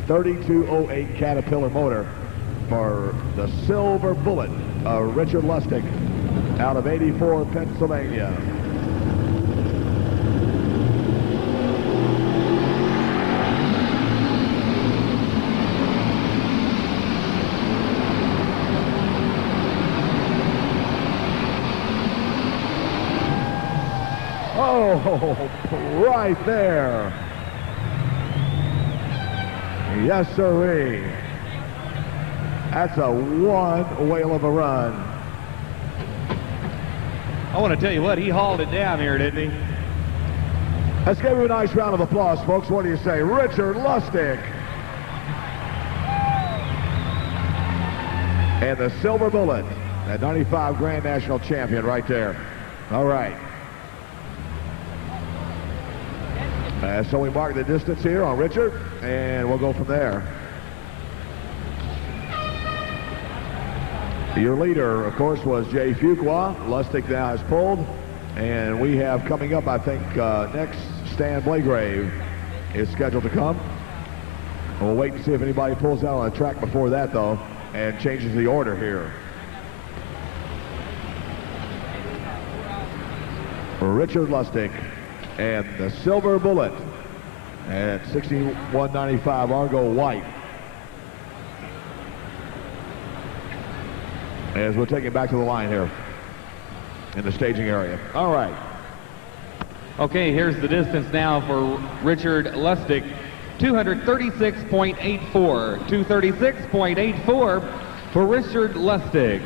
3208 Caterpillar motor for the Silver Bullet, Richard Lustig, out of 84, Pennsylvania. Oh, right there. Yes, sirree. That's a one whale of a run. I want to tell you what, he hauled it down here, didn't he? Let's give him a nice round of applause, folks. What do you say? Richard Lustig. And the Silver Bullet, that 95 Grand National champion right there. All right. So we mark the distance here on Richard, and we'll go from there. Your leader, of course, was Jay Fuqua. Lustig now has pulled, and we have coming up, I think, next, Stan Blagrave is scheduled to come. We'll wait and see if anybody pulls out on the track before that, though, and changes the order here. Richard Lustig and the Silver Bullet at 6195 Argo White. As we'll take it back to the line here in the staging area. All right. Okay, here's the distance now for Richard Lustig. 236.84. 236.84 for Richard Lustig.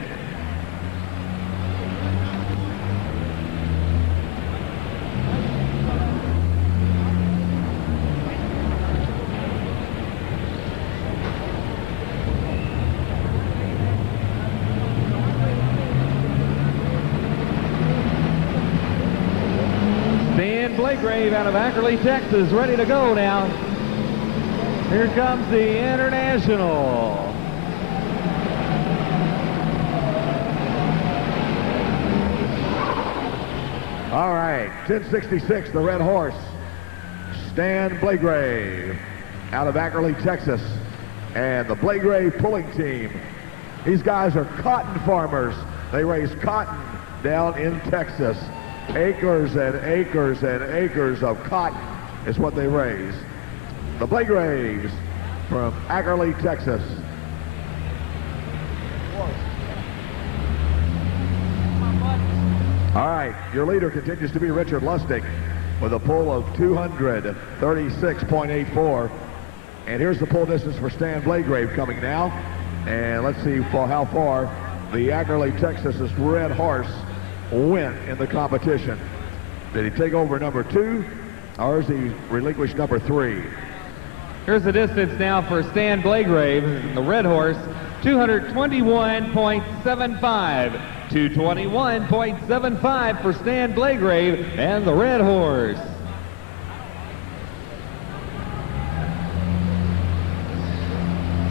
Stan Blagrave out of Ackerley, Texas, ready to go now. Here comes the International. All right, 1066, the Red Horse. Stan Blagrave out of Ackerley, Texas. And the Blagrave pulling team. These guys are cotton farmers. They raise cotton down in Texas. Acres and acres and acres of cotton is what they raise. The Blagraves from Ackerley, Texas. All right, your leader continues to be Richard Lustig with a pull of 236.84. And here's the pull distance for Stan Blagrave coming now. And let's see how far the Ackerley, Texas' Red Horse went in the competition. Did he take over number 2, or is he relinquished number 3? Here's the distance now for Stan Blagrave, the Red Horse, 221.75. 221.75 for Stan Blagrave and the Red Horse.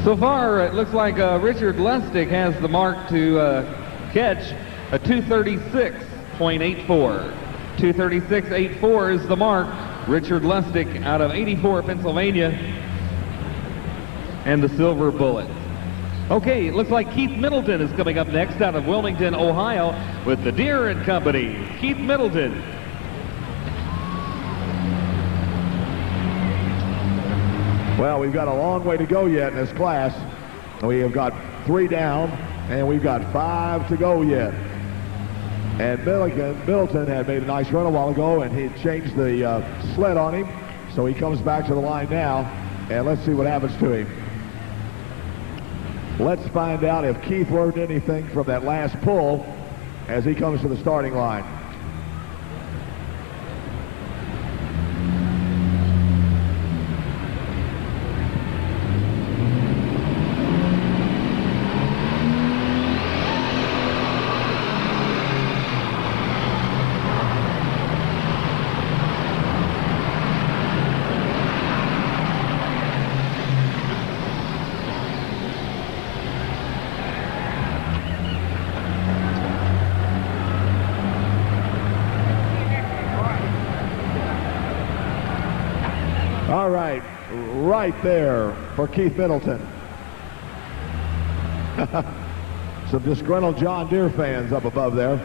So far, it looks like Richard Lustig has the mark to catch a 236.84. 236.84 is the mark. Richard Lustig out of 84, Pennsylvania, and the Silver Bullet. Okay, it looks like Keith Middleton is coming up next out of Wilmington, Ohio, with the Deere and Company. Keith Middleton. Well, we've got a long way to go yet in this class. We have got 3 down, and we've got 5 to go yet. And Middleton had made a nice run a while ago, and he changed the sled on him, so he comes back to the line now, and let's see what happens to him. Let's find out if Keith learned anything from that last pull as he comes to the starting line. All right, right there for Keith Middleton. Some disgruntled John Deere fans up above there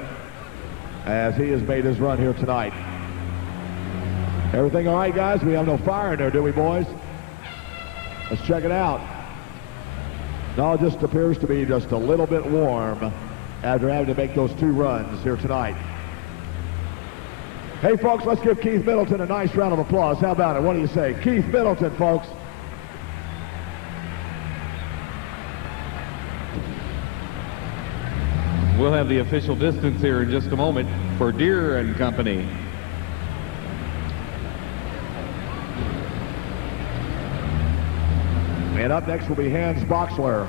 as he has made his run here tonight. Everything all right, guys? We have no fire in there, do we, boys? Let's check it out. No, it just appears to be just a little bit warm after having to make those 2 runs here tonight. Hey, folks, let's give Keith Middleton a nice round of applause. How about it? What do you say? Keith Middleton, folks. We'll have the official distance here in just a moment for Deere and Company. And up next will be Hans Boxler.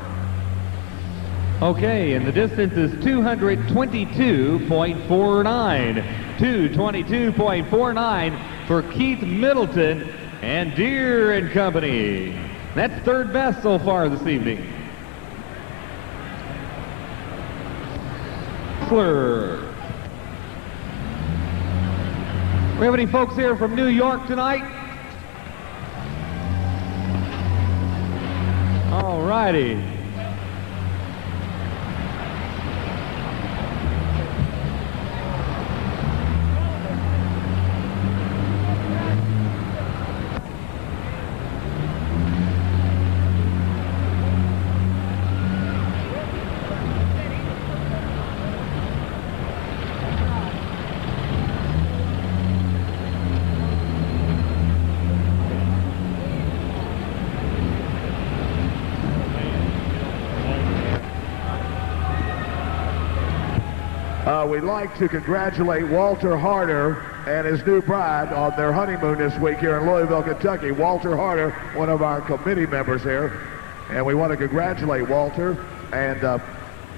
Okay, and the distance is 222.49. 222.49 for Keith Middleton and Deere and Company. That's 3rd best so far this evening. We have any folks here from New York tonight? All righty. We'd like to congratulate Walter Harder and his new bride on their honeymoon this week here in Louisville, Kentucky. Walter Harder, one of our committee members here, and we want to congratulate Walter and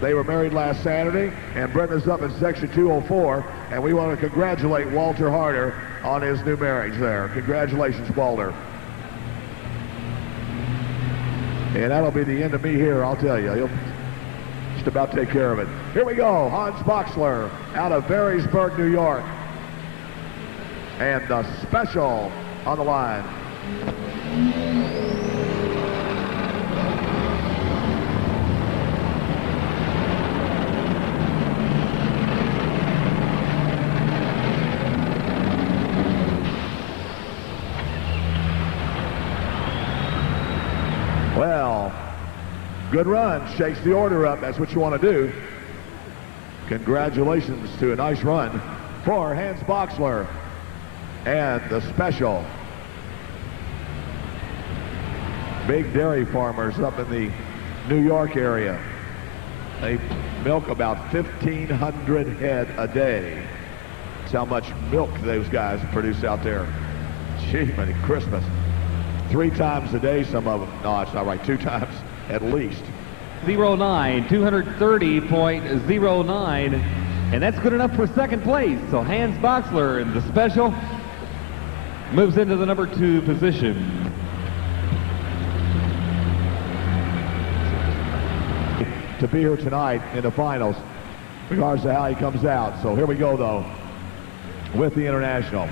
They were married last Saturday, and Brenda's up in section 204, and we want to congratulate Walter Harder on his new marriage there. Congratulations, Walter. And that'll be the end of me here, I'll tell you. He'll just about take care of it. Here we go, Hans Boxler out of Barrysburg, New York. And the special on the line. Well, good run, shakes the order up. That's what you want to do. Congratulations to a nice run for Hans Boxler and the special. Big dairy farmers up in the New York area. They milk about 1,500 head a day. That's how much milk those guys produce out there. Gee, many Christmas. 3 times a day, some of them. No, it's not right. 2 times at least. 09, 230.09, and that's good enough for second place. So Hans Boxler in the special moves into the number 2 position. To be here tonight in the finals, regardless of how he comes out. So here we go, though, with the International.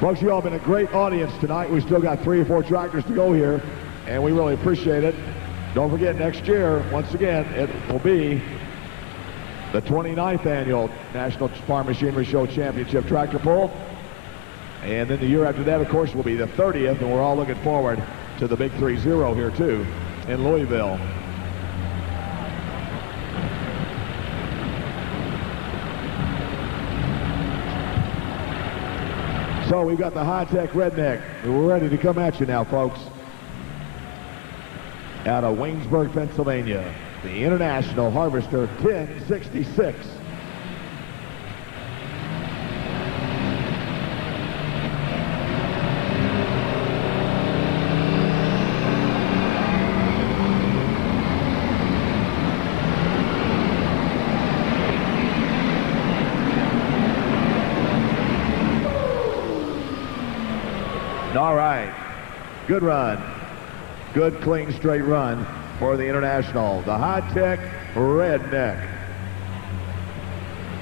Folks, you all have been a great audience tonight. We still got 3 or 4 tractors to go here, and we really appreciate it. Don't forget, next year, once again, it will be the 29th annual National Farm Machinery Show Championship Tractor Pull. And then the year after that, of course, will be the 30th, and we're all looking forward to the big 3-0 here, too, in Louisville. So we've got the high-tech redneck. We're ready to come at you now, folks. Out of Waynesburg, Pennsylvania, the International Harvester 1066. All right, good run. Good, clean, straight run for the International. The high-tech redneck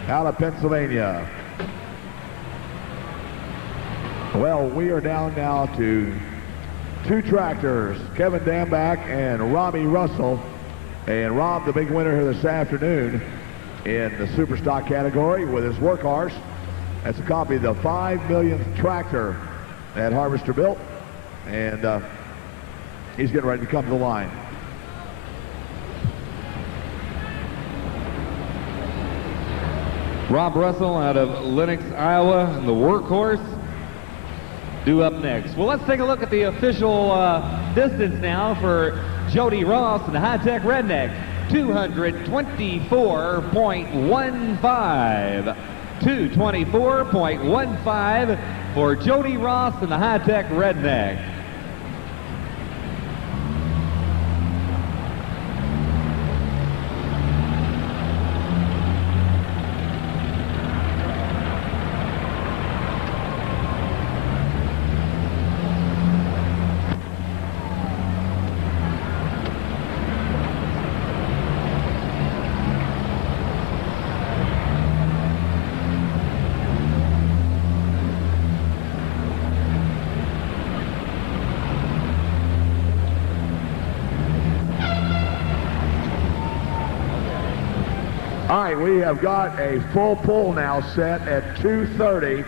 out of Pennsylvania. Well, we are down now to 2 tractors, Kevin Dambach and Robbie Russell. And Rob, the big winner here this afternoon in the super stock category with his workhorse. That's a copy of the 5 millionth tractor that Harvester built. And he's getting ready to come to the line. Rob Russell out of Lenox, Iowa, the workhorse, due up next. Well, let's take a look at the official distance now for Jody Ross and the high-tech redneck. 224.15. 224.15 for Jody Ross and the high-tech redneck. All right, we have got a full pull now set at 2:30.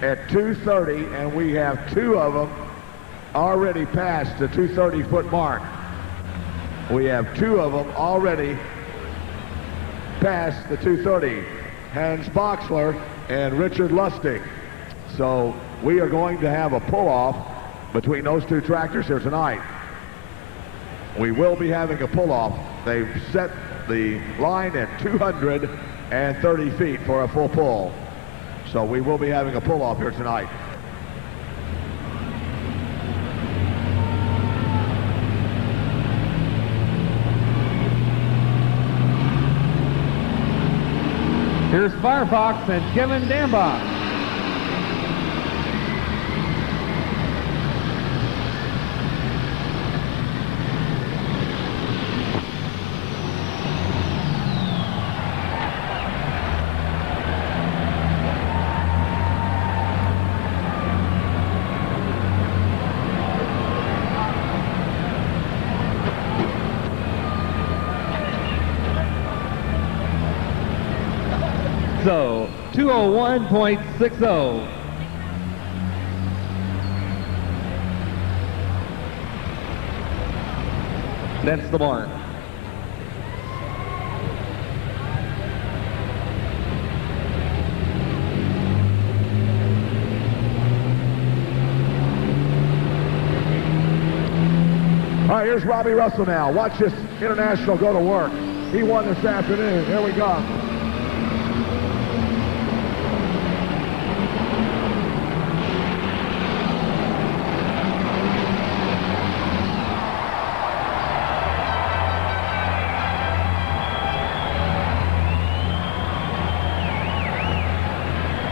At 2:30, and we have 2 of them already past the 230-foot mark. We have 2 of them already past the 230. Hans Boxler and Richard Lustig. So we are going to have a pull-off between those 2 tractors here tonight. We will be having a pull-off. They've set the line at 230 feet for a full pull. So we will be having a pull-off here tonight. Here's Firefox and Kevin Dambach. So, 201.60. That's the mark. All right, here's Robbie Russell now. Watch this international go to work. He won this afternoon. Here we go.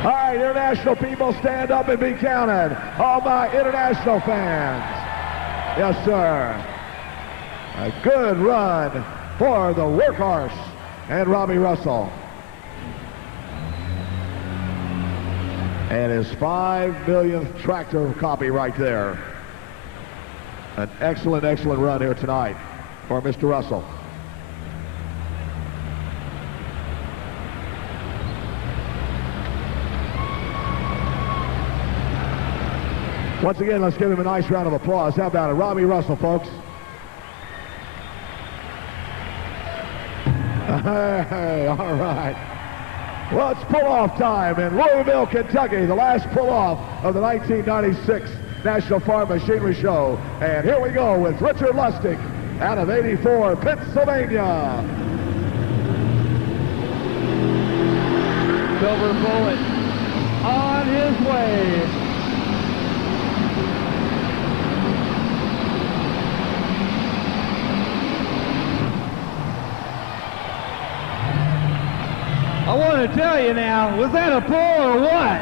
All right, international people, stand up and be counted. All my international fans. Yes, sir. A good run for the workhorse and Robbie Russell. And his 5 millionth tractor copy right there. An excellent, excellent run here tonight for Mr. Russell. Once again, let's give him a nice round of applause. How about it? Robbie Russell, folks. Hey, all right. Well, it's pull-off time in Louisville, Kentucky, the last pull-off of the 1996 National Farm Machinery Show. And here we go with Richard Lustig out of 84, Pennsylvania. Silver Bullet on his way. I want to tell you now, was that a pull or what?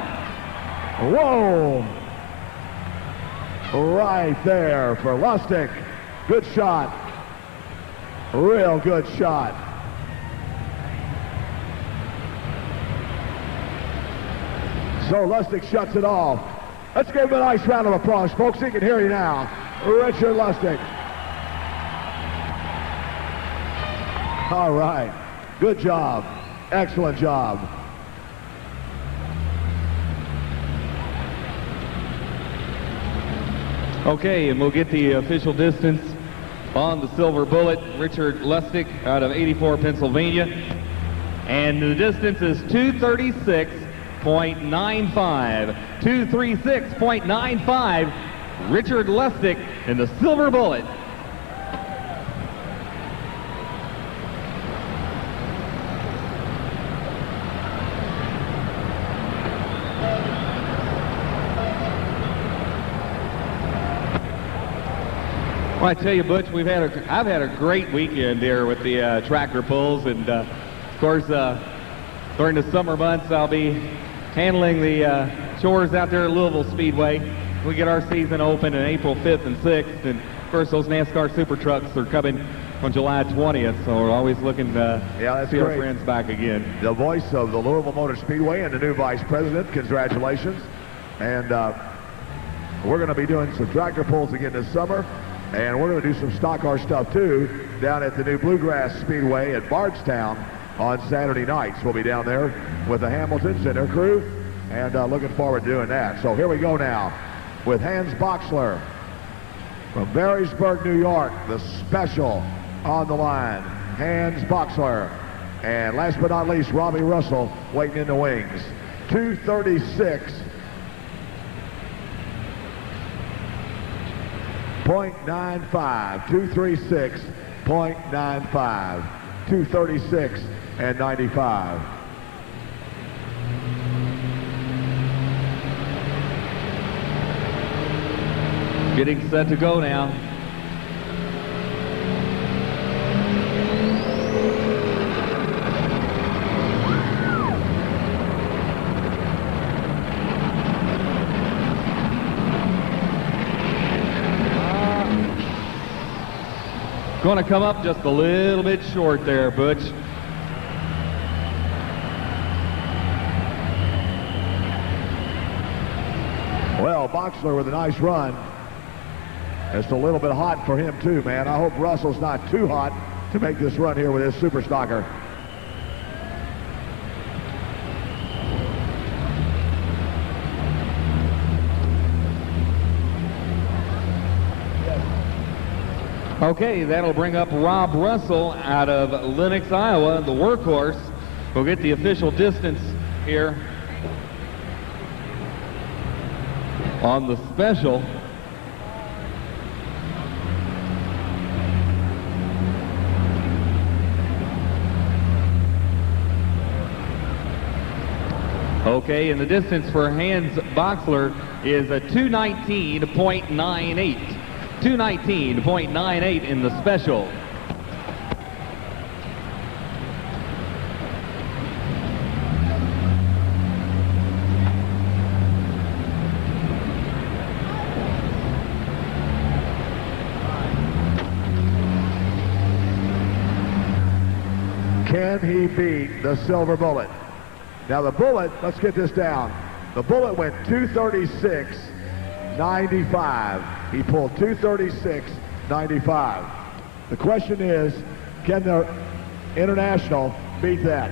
Whoa. Right there for Lustig. Good shot. Real good shot. So Lustig shuts it off. Let's give him a nice round of applause, folks. He can hear you now. Richard Lustig. All right. Good job. Excellent job. Okay, and we'll get the official distance on the Silver Bullet. Richard Lustig out of 84, Pennsylvania. And the distance is 236.95. 236.95. Richard Lustig in the Silver Bullet. Well, I tell you, Butch, I've had a great weekend here with the tractor pulls, and of course, during the summer months, I'll be handling the chores out there at Louisville Speedway. We get our season open on April 5th and 6th, and of course, those NASCAR Super Trucks are coming on July 20th, so we're always looking to see our friends back again. The voice of the Louisville Motor Speedway and the new vice president, congratulations. And we're going to be doing some tractor pulls again this summer. And we're going to do some stock car stuff, too, down at the new Bluegrass Speedway at Bardstown on Saturday nights. We'll be down there with the Hamiltons and their crew, and looking forward to doing that. So here we go now with Hans Boxler from Barrysburg, New York, the special on the line. Hans Boxler. And last but not least, Robbie Russell waiting in the wings. 236. 0.95, 236.95, 236 and 95. Getting set to go now. Going to come up just a little bit short there, Butch. Well, Boxler with a nice run. It's a little bit hot for him too, man. I hope Russell's not too hot to make this run here with his super stocker. Okay, that'll bring up Rob Russell out of Lenox, Iowa, the workhorse. We'll get the official distance here on the special. Okay, and the distance for Hans Boxler is a 219.98. 219.98 in the special. Can he beat the Silver Bullet? Now the Bullet, let's get this down. The Bullet went 236.95. He pulled 236.95. The question is, can the International beat that?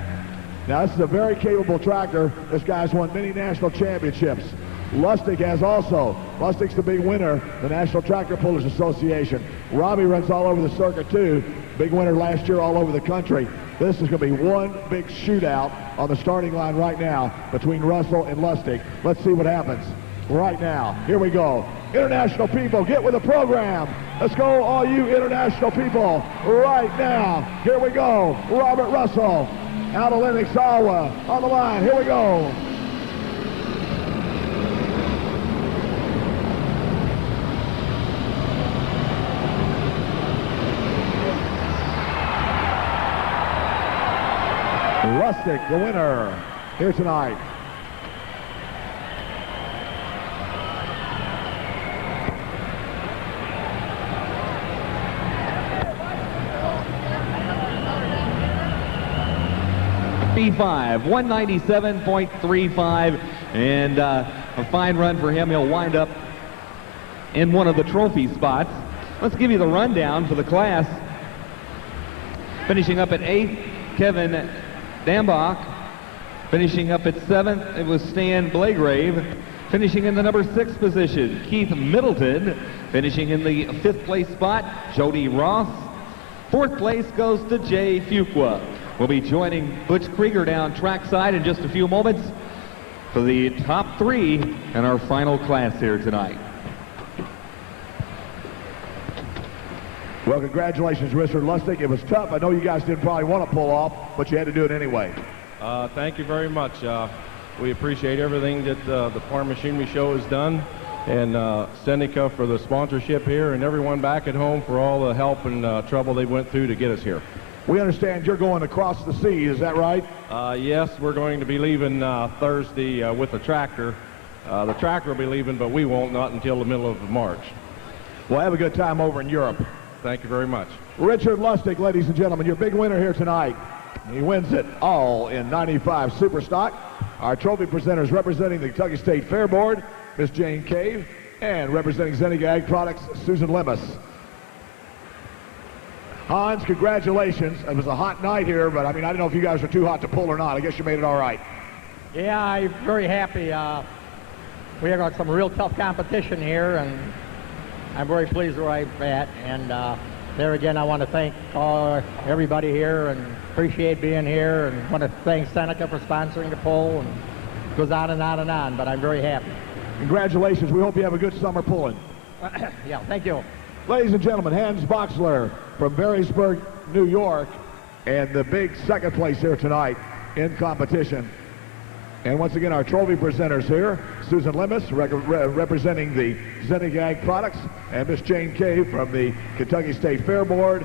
Now this is a very capable tractor. This guy's won many national championships. Lustig has also. Lustig's the big winner, the National Tractor Pullers Association. Robbie runs all over the circuit too. Big winner last year all over the country. This is going to be one big shootout on the starting line right now between Russell and Lustig. Let's see what happens right now. Here we go. International people, get with the program. Let's go, all you international people, right now. Here we go. Robert Russell out of Lenox, Iowa, on the line. Here we go. Lustig, the winner here tonight. B5, 197.35, and a fine run for him. He'll wind up in one of the trophy spots. Let's give you the rundown for the class. Finishing up at 8th, Kevin Dambach. Finishing up at 7th, it was Stan Blagrave. Finishing in the number 6 position, Keith Middleton. Finishing in the 5th place spot, Jody Ross. 4th place goes to Jay Fuqua. We'll be joining Butch Krieger down trackside in just a few moments for the top 3 in our final class here tonight. Well, congratulations, Richard Lustig. It was tough. I know you guys didn't probably want to pull off, but you had to do it anyway. Thank you very much. We appreciate everything that the Farm Machinery Show has done, and Seneca for the sponsorship here, and everyone back at home for all the help and trouble they went through to get us here. We understand you're going across the sea, is that right? Yes, we're going to be leaving Thursday with the tractor. The tractor will be leaving, but we won't, not until the middle of March. Well, have a good time over in Europe. Thank you very much. Richard Lustig, ladies and gentlemen, your big winner here tonight. He wins it all in 95 Super Stock. Our trophy presenters representing the Kentucky State Fair Board, Miss Jane Cave, and representing Zeneca Ag Products, Susan Lemus. Hans, congratulations. It was a hot night here, but I mean, I don't know if you guys are too hot to pull or not. I guess you made it all right. Yeah, I'm very happy. We have got some real tough competition here, and I'm very pleased where I'm at. And there again, I want to thank everybody here and appreciate being here, and want to thank Seneca for sponsoring the poll, and it goes on and on and on, but I'm very happy. Congratulations. We hope you have a good summer pulling. Yeah, thank you. Ladies and gentlemen, Hans Boxler from Berrysburg, New York, and the big second place here tonight in competition. And once again, our trophy presenters here, Susan Lemus representing the Zeneca Ag Products, and Miss Jane Cave from the Kentucky State Fair Board.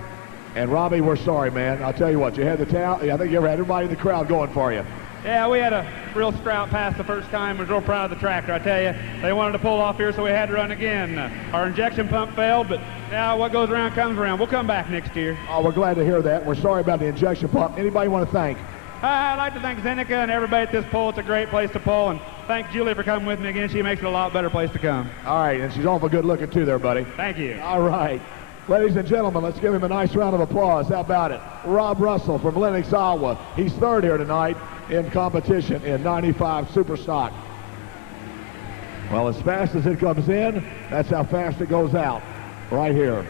And Robbie, we're sorry, man. I'll tell you what, you had the town. I think you had everybody in the crowd going for you. Yeah, we had a real strout pass the first time. We was real proud of the tractor. I tell you, they wanted to pull off here, so we had to run again. Our injection pump failed, but now what goes around comes around. We'll come back next year. Oh, we're glad to hear that. We're sorry about the injection pump. Anybody want to thank? I'd like to thank Zeneca and everybody at this pull. It's a great place to pull, and thank Julie for coming with me again. She makes it a lot better place to come. All right, and she's awful good looking too there, buddy. Thank you. All right. Ladies and gentlemen, let's give him a nice round of applause. How about it? Rob Russell from Lenox, Iowa. He's third here tonight in competition in 95 Super Stock. Well, as fast as it comes in, that's how fast it goes out right here.